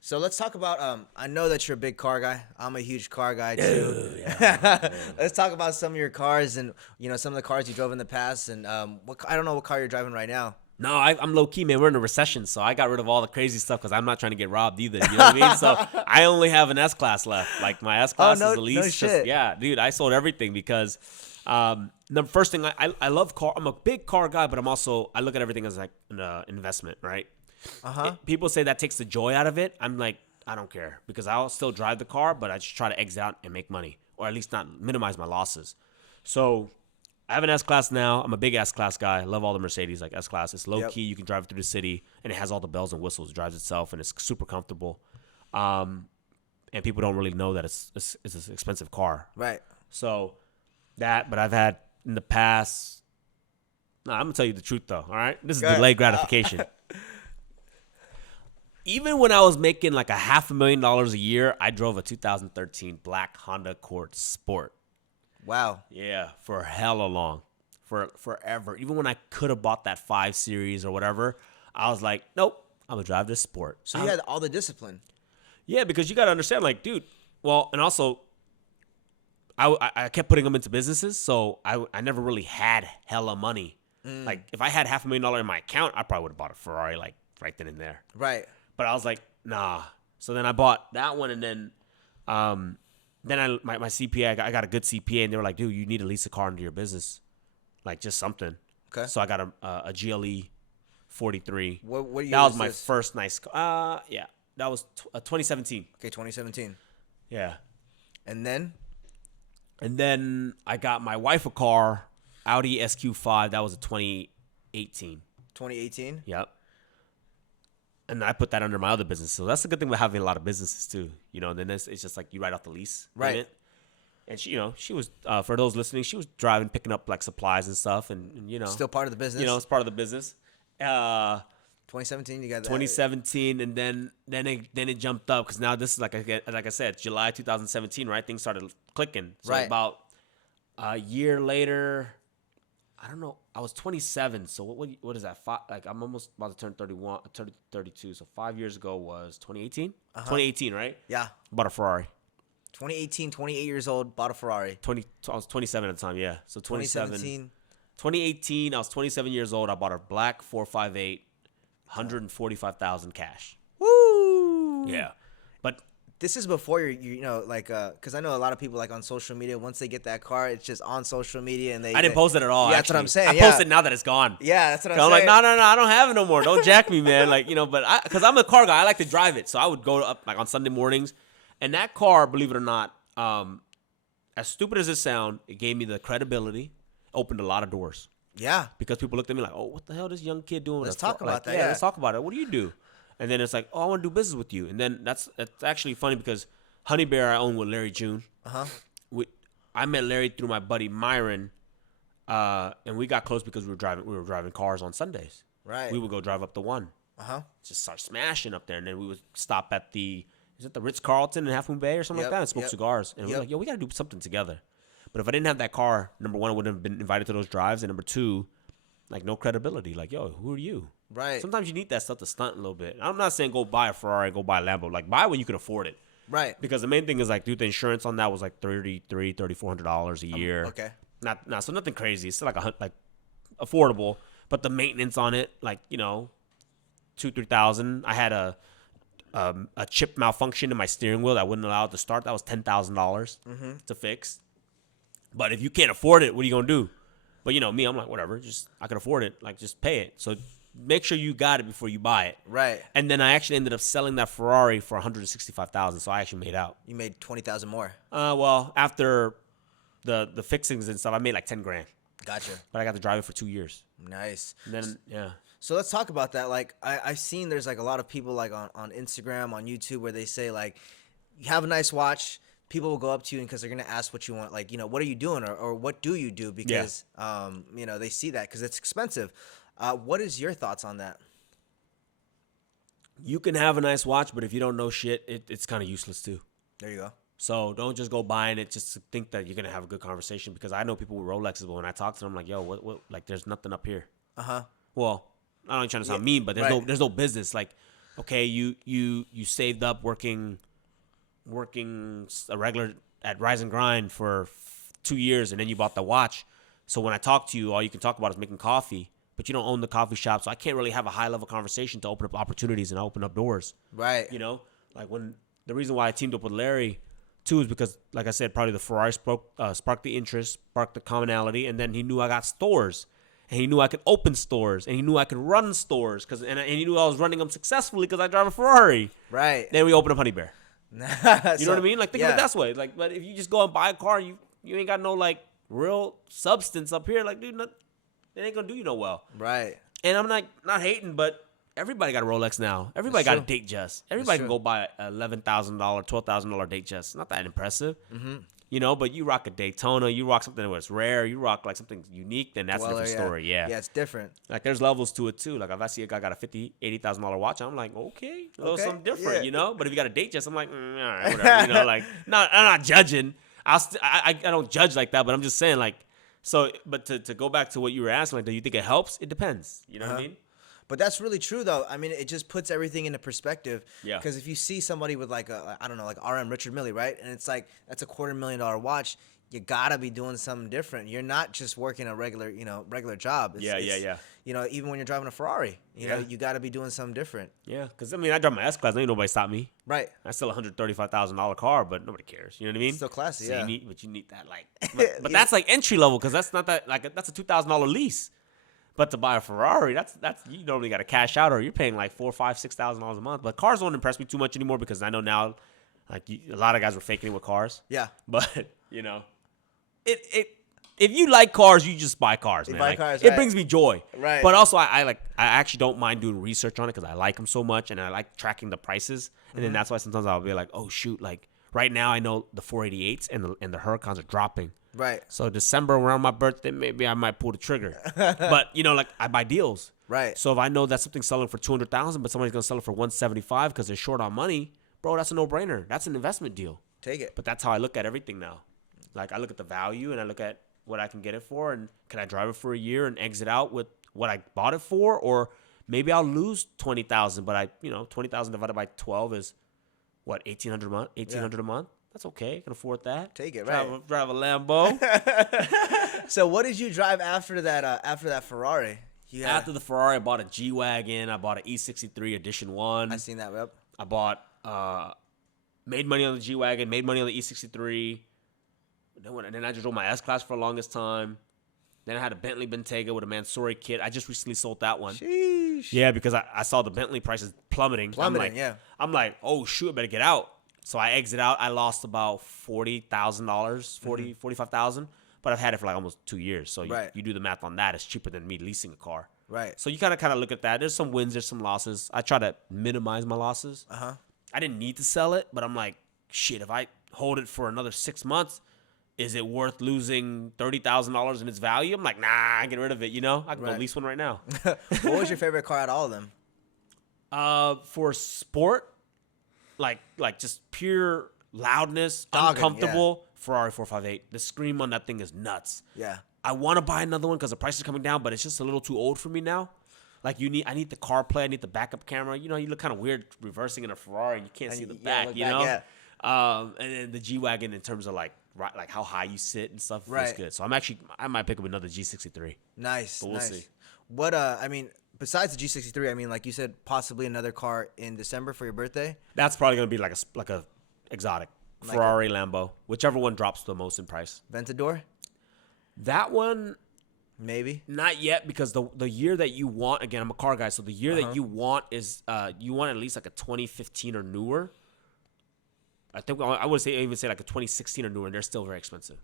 So let's talk about. I know that you're a big car guy. I'm a huge car guy too. Yeah. Let's talk about some of your cars and some of the cars you drove in the past. And I don't know what car you're driving right now. No, I'm low key, man. We're in a recession, so I got rid of all the crazy stuff because I'm not trying to get robbed either. You know what I mean? So I only have an S class left. Like my S class is the least. No shit. Yeah, dude, I sold everything because the first thing I love car. I'm a big car guy, but I look at everything as like an investment, right? People say that takes the joy out of it. I'm like, I don't care because I'll still drive the car, but I just try to exit out and make money, or at least not minimize my losses. So I have an S-Class now. I'm a big S-Class guy. I love all the Mercedes, like S-Class. It's low-key. You can drive it through the city, and it has all the bells and whistles. It drives itself, and it's super comfortable. And people don't really know that it's an expensive car. Right. So but I've had in the past. I'm going to tell you the truth, though, all right? This is delayed gratification. Even when I was making like $500,000 a year, I drove a 2013 black Honda Accord Sport. Wow. Yeah, for hella long, for forever. Even when I could have bought that 5 Series or whatever, I was like, nope, I'm gonna drive this Sport. So you had all the discipline. Yeah, because you gotta understand, like, dude. Well, and also, I kept putting them into businesses, so I never really had hella money. Like, if I had $500,000 in my account, I probably would have bought a Ferrari like right then and there. Right. But I was like, nah. So then I bought that one, and then my CPA, I got a good CPA, and they were like, dude, you need to lease a car into your business, like just something. Okay. So I got a GLE 43. What year that was was my this? first nice car. Yeah, that was 2017. Okay, 2017. Yeah. And then I got my wife a car, Audi SQ5. That was a 2018. 2018. Yep. And I put that under my other business. So that's the good thing about having a lot of businesses too. You know, and then it's just like you write off the lease. Right. Payment. And she, she was, for those listening, she was driving, picking up like supplies and stuff. And Still part of the business. it's part of the business. 2017, you got that. 2017, and then it jumped up because now this is like I said, July 2017, right? Things started clicking. So Right. about a year later, I don't know. I was 27. So what is that? I'm almost about to turn 31, 32. So 5 years ago was 2018. 2018, right? Yeah. Bought a Ferrari. 2018, 28 years old, bought a Ferrari. I was 27 at the time. Yeah. So 2017. 2018. I was 27 years old. I bought a black 458, 145,000 cash. Woo! Yeah. But this is before because I know a lot of people like on social media, once they get that car, it's just on social media and I didn't post it at all. Yeah, actually. that's what I'm saying. I posted now that it's gone. Yeah, that's what I'm I'm saying. like, no, I don't have it no more. Don't jack me, man. Like, but because I'm a car guy, I like to drive it. So I would go up like on Sunday mornings, and that car, believe it or not, as stupid as it sounds, it gave me the credibility, opened a lot of doors. Yeah. Because people looked at me like, oh, what the hell is this young kid doing? Let's talk about that. Yeah, let's talk about it. What do you do? And then it's like, oh, I want to do business with you. And then it's actually funny because Honey Bear I own with Larry June. I met Larry through my buddy Myron, and we got close because we were driving cars on Sundays. Right. We would go drive up the one. Just start smashing up there, and then we would stop at the Ritz-Carlton in Half Moon Bay or something like that and smoke cigars. And we were like, yo, we got to do something together. But if I didn't have that car, number one, I wouldn't have been invited to those drives, and number two, like no credibility. Like, yo, who are you? Right. Sometimes you need that stuff to stunt a little bit. I'm not saying go buy a Ferrari, go buy a Lambo. Like, buy when you can afford it. Right. Because the main thing is like, dude, the insurance on that was like $3,400 a year. Okay. So nothing crazy. It's still like affordable, but the maintenance on it, like $2,000-$3,000. I had a chip malfunction in my steering wheel that wouldn't allow it to start. That was $10,000 to fix. But if you can't afford it, what are you gonna do? But me, I'm like, whatever. I can afford it. Like, just pay it. So make sure you got it before you buy it. Right. And then I actually ended up selling that Ferrari for $165,000. So I actually made out. You made 20,000 more. Well, after the fixings and stuff, I made like 10 grand. Gotcha. But I got to drive it for 2 years. Nice. And then yeah. So let's talk about that. Like I've seen there's like a lot of people like on Instagram, on YouTube, where they say like, you have a nice watch. People will go up to you because they're going to ask what you want. Like, what are you doing? Or what do you do? Because, they see that because it's expensive. What is your thoughts on that? You can have a nice watch, but if you don't know shit, it's kind of useless too. There you go. So don't just go buying it just to think that you're going to have a good conversation, because I know people with Rolexes, but when I talk to them, I'm like, yo, what like, there's nothing up here. Well, I'm not trying to sound mean, but there's no business. Like, okay, you saved up working a regular at Rise and Grind for 2 years, and then you bought the watch. So when I talk to you, all you can talk about is making coffee, but you don't own the coffee shop. So I can't really have a high level conversation to open up opportunities and open up doors. Right. Like when the reason why I teamed up with Larry too is because, like I said, probably the Ferrari sparked the interest, sparked the commonality, and then he knew I got stores. And he knew I could open stores, and he knew I could run stores, and he knew I was running them successfully because I drive a Ferrari. Right. Then we opened up Honey Bear. You know what I mean? Like, think of it that way. Like, but if you just go and buy a car, you ain't got no like real substance up here. Like, dude, it ain't gonna do you no well. Right. And I'm not hating, but everybody got a Rolex now. Everybody got a date just. Everybody can go buy a $11,000, $12,000 date just. Not that impressive. But you rock a Daytona, you rock something that's rare, you rock like something unique, then that's a different story. Yeah. Yeah, it's different. Like, there's levels to it too. Like, if I see a guy got a $50,000, $80,000 watch, I'm like, okay, a little something different, But if you got a date just, I'm like, all right, whatever, like, I'm not judging. I don't judge like that, but I'm just saying, like, so, but to go back to what you were asking, like, do you think it helps? It depends. You know what I mean? But that's really true, though. I mean, it just puts everything into perspective. Yeah. Because if you see somebody with like like RM Richard Mille, right? And it's like, that's a $250,000 watch. You gotta be doing something different. You're not just working a regular job. Yeah. Even when you're driving a Ferrari, you know, you gotta be doing something different. Yeah. Because, I mean, I drive my S-Class. Ain't nobody stop me. Right. That's still a $135,000 car, but nobody cares. You know what I mean? It's still classy, so yeah. You need that, like, but that's like entry level, because that's not that, like, that's a $2,000 lease. But to buy a Ferrari, that's you normally got to cash out, or you're paying like $4,000, $5,000, $6,000 a month. But cars don't impress me too much anymore, because I know now, like, a lot of guys were faking it with cars. Yeah. But it if you like cars, you just buy cars, man. buy Like, cars, it right. brings me joy. Right. But also, I actually don't mind doing research on it because I like them so much, and I like tracking the prices. And then that's why sometimes I'll be like, oh shoot, like right now I know the 488s and the Huracans are dropping. Right. So December around my birthday, maybe I might pull the trigger. But like I buy deals. Right. So if I know that something's selling for $200,000, but somebody's gonna sell it for $175 because they're short on money, bro, that's a no-brainer. That's an investment deal. Take it. But that's how I look at everything now. Like I look at the value and I look at what I can get it for, and can I drive it for a year and exit out with what I bought it for, or maybe I'll lose $20,000, but $20,000 divided by 12 is what, $1,800 a month? $1,800 a month. That's okay. I can afford that. Take it, right. Drive a Lambo. So what did you drive after that Ferrari? After the Ferrari, I bought a G-Wagon. I bought an E63 Edition 1. I seen that, yep. I bought, made money on the G-Wagon, made money on the E63. Then I just drove my S-Class for the longest time. Then I had a Bentley Bentayga with a Mansory kit. I just recently sold that one. Sheesh. Yeah, because I saw the Bentley prices plummeting. I'm like, oh, shoot, I better get out. So I exit out. I lost about $40,000, $45,000. But I've had it for like almost 2 years. So you do the math on that. It's cheaper than me leasing a car. Right. So you kind of look at that. There's some wins. There's some losses. I try to minimize my losses. I didn't need to sell it, but I'm like, shit, if I hold it for another 6 months, is it worth losing $30,000 in its value? I'm like, nah, I get rid of it, I can go lease one right now. What was your favorite car out of all of them? For sport, like just pure loudness, Dogging, uncomfortable, Ferrari 458. The scream on that thing is nuts. Yeah. I want to buy another one because the price is coming down, but it's just a little too old for me now. Like I need the CarPlay, I need the backup camera. You look kind of weird reversing in a Ferrari and you can't see the back, Yeah. And then the G-Wagon in terms of like how high you sit and stuff feels good. So I might pick up another G63. Nice. But we'll see. What besides the G63, like you said, possibly another car in December for your birthday. That's probably gonna be like a exotic Ferrari, Lambo, whichever one drops the most in price. Ventador? That one, maybe not yet, because the year that you want, again, I'm a car guy, so the year that you want is you want at least like a 2015 or newer. I think I would even say like a 2016 or newer, and they're still very expensive.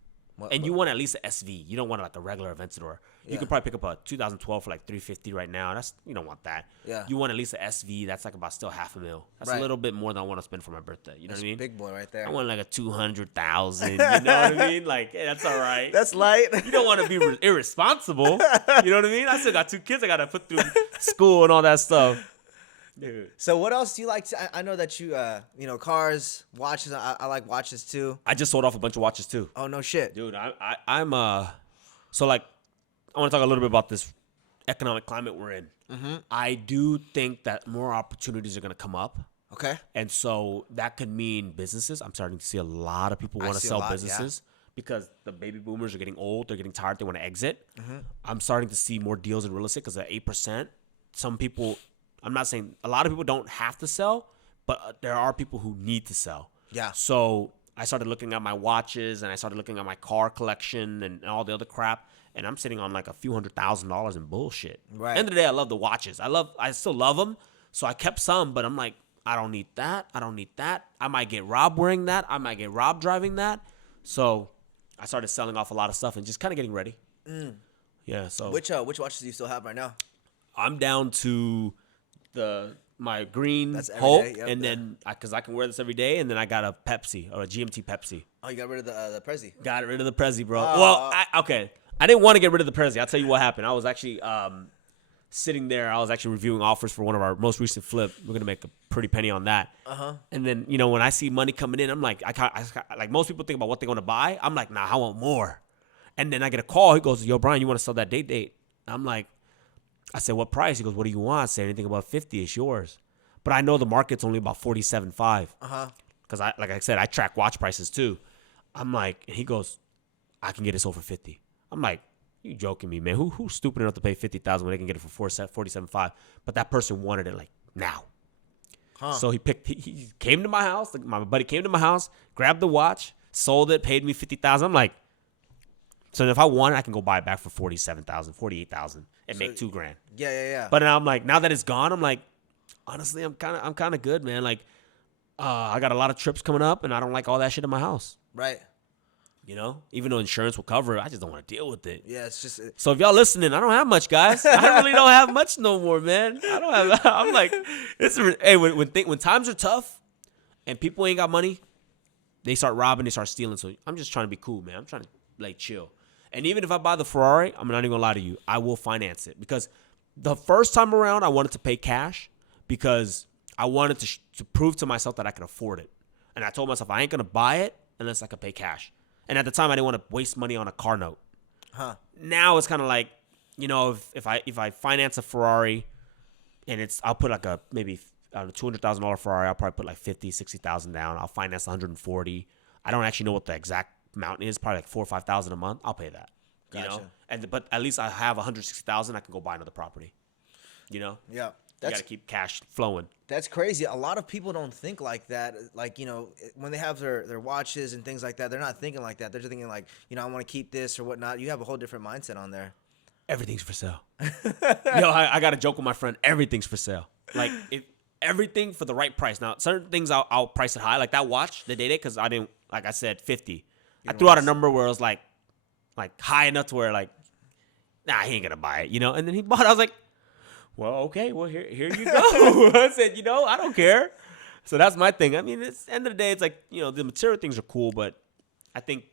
You want at least an SV. You don't want like a regular Aventador. You can probably pick up a 2012 for like $350 right now. You don't want that. Yeah. You want at least an SV. That's like about still $500,000. That's a little bit more than I want to spend for my birthday. You know what I mean? Big boy right there. I want like a 200,000. You know what I mean? Like, that's all right. That's light. You don't want to be irresponsible. You know what I mean? I still got 2 kids I got to put through school and all that stuff. Dude. So what else do you like? I know that you, cars, watches. I like watches too. I just sold off a bunch of watches too. Oh, no shit. Dude, I'm so like, I want to talk a little bit about this economic climate we're in. Mm-hmm. I do think that more opportunities are going to come up. Okay. And so that could mean businesses. I'm starting to see a lot of people want to sell businesses because the baby boomers are getting old. They're getting tired. They want to exit. Mm-hmm. I'm starting to see more deals in real estate because at 8%, some people... I'm not saying a lot of people don't have to sell, but there are people who need to sell. Yeah. So I started looking at my watches and I started looking at my car collection and all the other crap. And I'm sitting on like a few $100,000 in bullshit. Right. End of the day, I love the watches. I still love them. So I kept some, but I'm like, I don't need that. I don't need that. I might get robbed wearing that. I might get robbed driving that. So I started selling off a lot of stuff and just kind of getting ready. Mm. Yeah. So which watches do you still have right now? I'm down to my green Hulk, and then because I can wear this every day, and then I got a Pepsi or a GMT Pepsi. Oh, you got rid of the Prezi? Got rid of the Prezi, bro. Well, I didn't want to get rid of the Prezi. I'll tell you what happened. I was actually sitting there. I was actually reviewing offers for one of our most recent flip. We're gonna make a pretty penny on that. And then when I see money coming in, I'm like, like most people think about what they're gonna buy. I'm like, nah, I want more. And then I get a call. He goes, "Yo, Brian, you want to sell that date?" I'm like. I said, "What price?" He goes, "What do you want?" I said, "Anything above 50, it's yours." But I know the market's only about 47.5. Because like I said, I track watch prices too. I'm like, and he goes, "I can get it sold for 50." I'm like, "You joking me, man? Who's stupid enough to pay 50,000 when they can get it for 47.5?" But that person wanted it like now. So he came to my house. My buddy came to my house, grabbed the watch, sold it, paid me 50,000. I'm like. So if I want it, I can go buy it back for 47,000, 48,000, and make $2,000. Yeah. But now I'm like, now that it's gone, I'm like, honestly, I'm kind of good, man. Like, I got a lot of trips coming up, and I don't like all that shit in my house. Right. You know, even though insurance will cover it, I just don't want to deal with it. Yeah, it's just So if y'all listening, I don't have much, guys. I really don't have much no more, man. I don't have. I'm like, hey, when times are tough and people ain't got money, they start robbing, they start stealing. So I'm just trying to be cool, man. I'm trying to like chill. And even if I buy the Ferrari, I'm not even gonna lie to you, I will finance it because the first time around I wanted to pay cash because I wanted to prove to myself that I could afford it. And I told myself I ain't gonna buy it unless I could pay cash. And at the time, I didn't want to waste money on a car note. Now it's kind of like, you know, if I finance a Ferrari, and I'll put like a maybe $200,000 Ferrari, I'll probably put like 50, 60,000 down. I'll finance 140. I don't actually know what the exact amount is, probably like 4 or 5,000 a month. I'll pay that. You Gotcha. know, but at least I have 160,000. I can go buy another property. You know. Yeah. You got to keep cash flowing. That's crazy. A lot of people don't think like that. Like, you know, when they have their watches and things like that, they're not thinking like that. They're just thinking like, you know, I want to keep this or whatnot. You have a whole different mindset on there. Everything's for sale. Yo, I got a joke with my friend. Everything's for sale. Like, everything for the right price. Now, certain things I'll price it high. Like that watch, the Day-Day, because I didn't, like I said, 50. I threw out a number where it was like high enough to where like, nah, he ain't going to buy it, you know? And then he bought it. I was like, well, okay, well, here you go. I said, you know, I don't care. So that's my thing. I mean, it's end of the day, it's like, you know, the material things are cool, but I think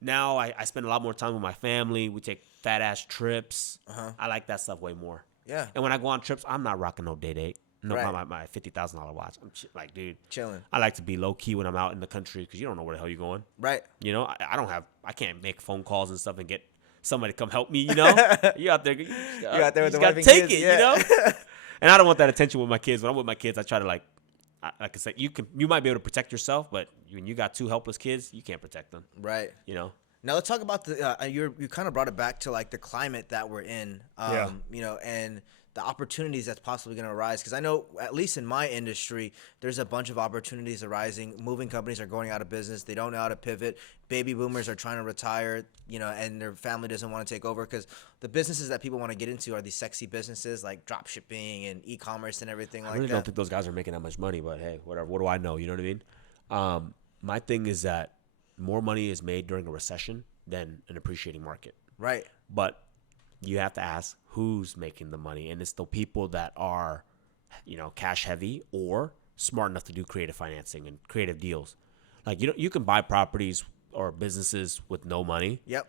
now I spend a lot more time with my family. We take fat-ass trips. I like that stuff way more. Yeah. And when I go on trips, I'm not rocking no Day-Day. No, Right. my $50,000 watch. I'm like, dude. Chilling. I like to be low-key when I'm out in the country because you don't know where the hell you're going. Right. You know, I can't make phone calls and stuff and get somebody to come help me, you know? You're out there. You're out there with the gotta wife and take kids, it, yeah. you know? And I don't want that attention with my kids. When I'm with my kids, I try to like I said, you might be able to protect yourself, but when you got two helpless kids, you can't protect them. Right. You know? Now let's talk about you kind of brought it back to like the climate that we're in, you know, and the opportunities that's possibly going to arise. Because I know, at least in my industry, there's a bunch of opportunities arising. Moving companies are going out of business. They don't know how to pivot. Baby boomers are trying to retire, you know, and their family doesn't want to take over because the businesses that people want to get into are these sexy businesses like drop shipping and e-commerce and everything like that. I really don't think those guys are making that much money, but hey, whatever. What do I know? You know what I mean? My thing is that more money is made during a recession than an appreciating market. Right. But you have to ask who's making the money, and it's the people that are, you know, cash heavy or smart enough to do creative financing and creative deals. Like you can buy properties or businesses with no money. Yep.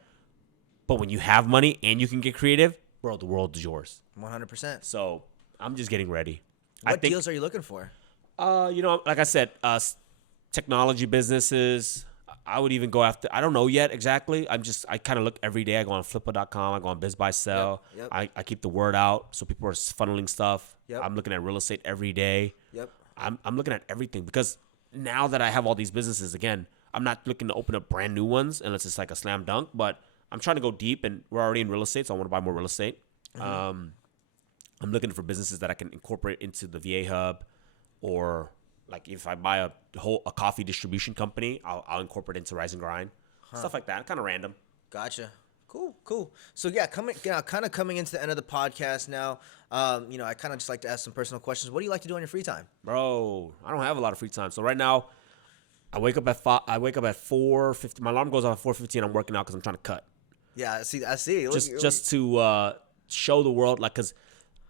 But when you have money and you can get creative, bro, the world is yours. 100%. So I'm just getting ready. What deals are you looking for? You know, like I said, technology businesses. I would even go after, I don't know yet exactly. I kind of look every day. I go on flippa.com. I go on Biz Buy Sell. Yep. I keep the word out so people are funneling stuff. Yep. I'm looking at real estate every day. Yep. I'm looking at everything because now that I have all these businesses, again, I'm not looking to open up brand new ones unless it's like a slam dunk, but I'm trying to go deep, and we're already in real estate, so I want to buy more real estate. I'm looking for businesses that I can incorporate into the VA hub, or like if I buy a coffee distribution company, I'll incorporate into Rise and Grind, stuff like that. Kind of random. Gotcha. Cool. So yeah, kind of coming into the end of the podcast now. You know, I kind of just like to ask some personal questions. What do you like to do on your free time? Bro, I don't have a lot of free time. So right now, I wake up at 4:50. My alarm goes off at 4:50, and I'm working out because I'm trying to cut. Yeah, I see. Just to show the world, like, because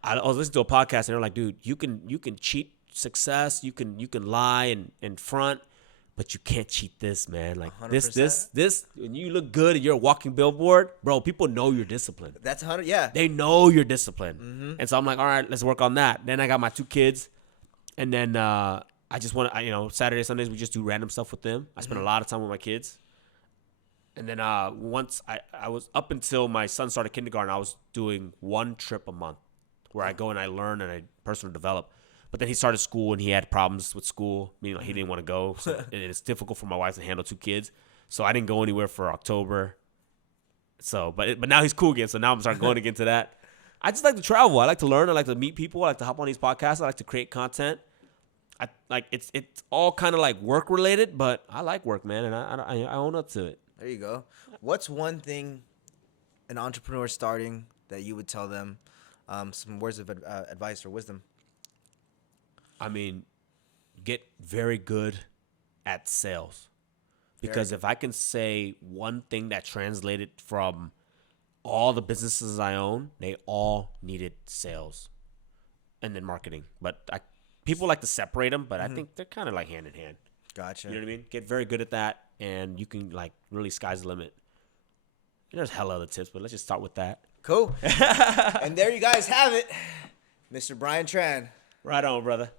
I was listening to a podcast and they're like, dude, you can cheat success, you can lie and front, but you can't cheat this, man. Like 100%. this when you look good and you're a walking billboard, bro, people know you're disciplined. That's 100. Yeah. They know you're disciplined. And so I'm like, all right, let's work on that. Then I got my 2 kids, and then I just want to, you know, Saturday, Sundays, we just do random stuff with them. I spend a lot of time with my kids. And then once I was, up until my son started kindergarten, I was doing 1 trip a month where I go and I learn and I personally develop. But then he started school and he had problems with school, meaning like he didn't want to go. So it's difficult for my wife to handle 2 kids. So I didn't go anywhere for October. So, but now he's cool again. So now I'm starting going again to that. I just like to travel. I like to learn. I like to meet people. I like to hop on these podcasts. I like to create content. I like it's all kind of like work related, but I like work, man, and I own up to it. There you go. What's one thing an entrepreneur starting that you would tell them? Some words of advice or wisdom. I mean, get very good at sales, Because if I can say one thing that translated from all the businesses I own, they all needed sales and then marketing. But people like to separate them, but I think they're kind of like hand in hand. Gotcha. You know what I mean? Get very good at that, and you can like really sky's the limit. There's hella other tips, but let's just start with that. Cool. And there you guys have it, Mr. Brian Tran. Right on, brother.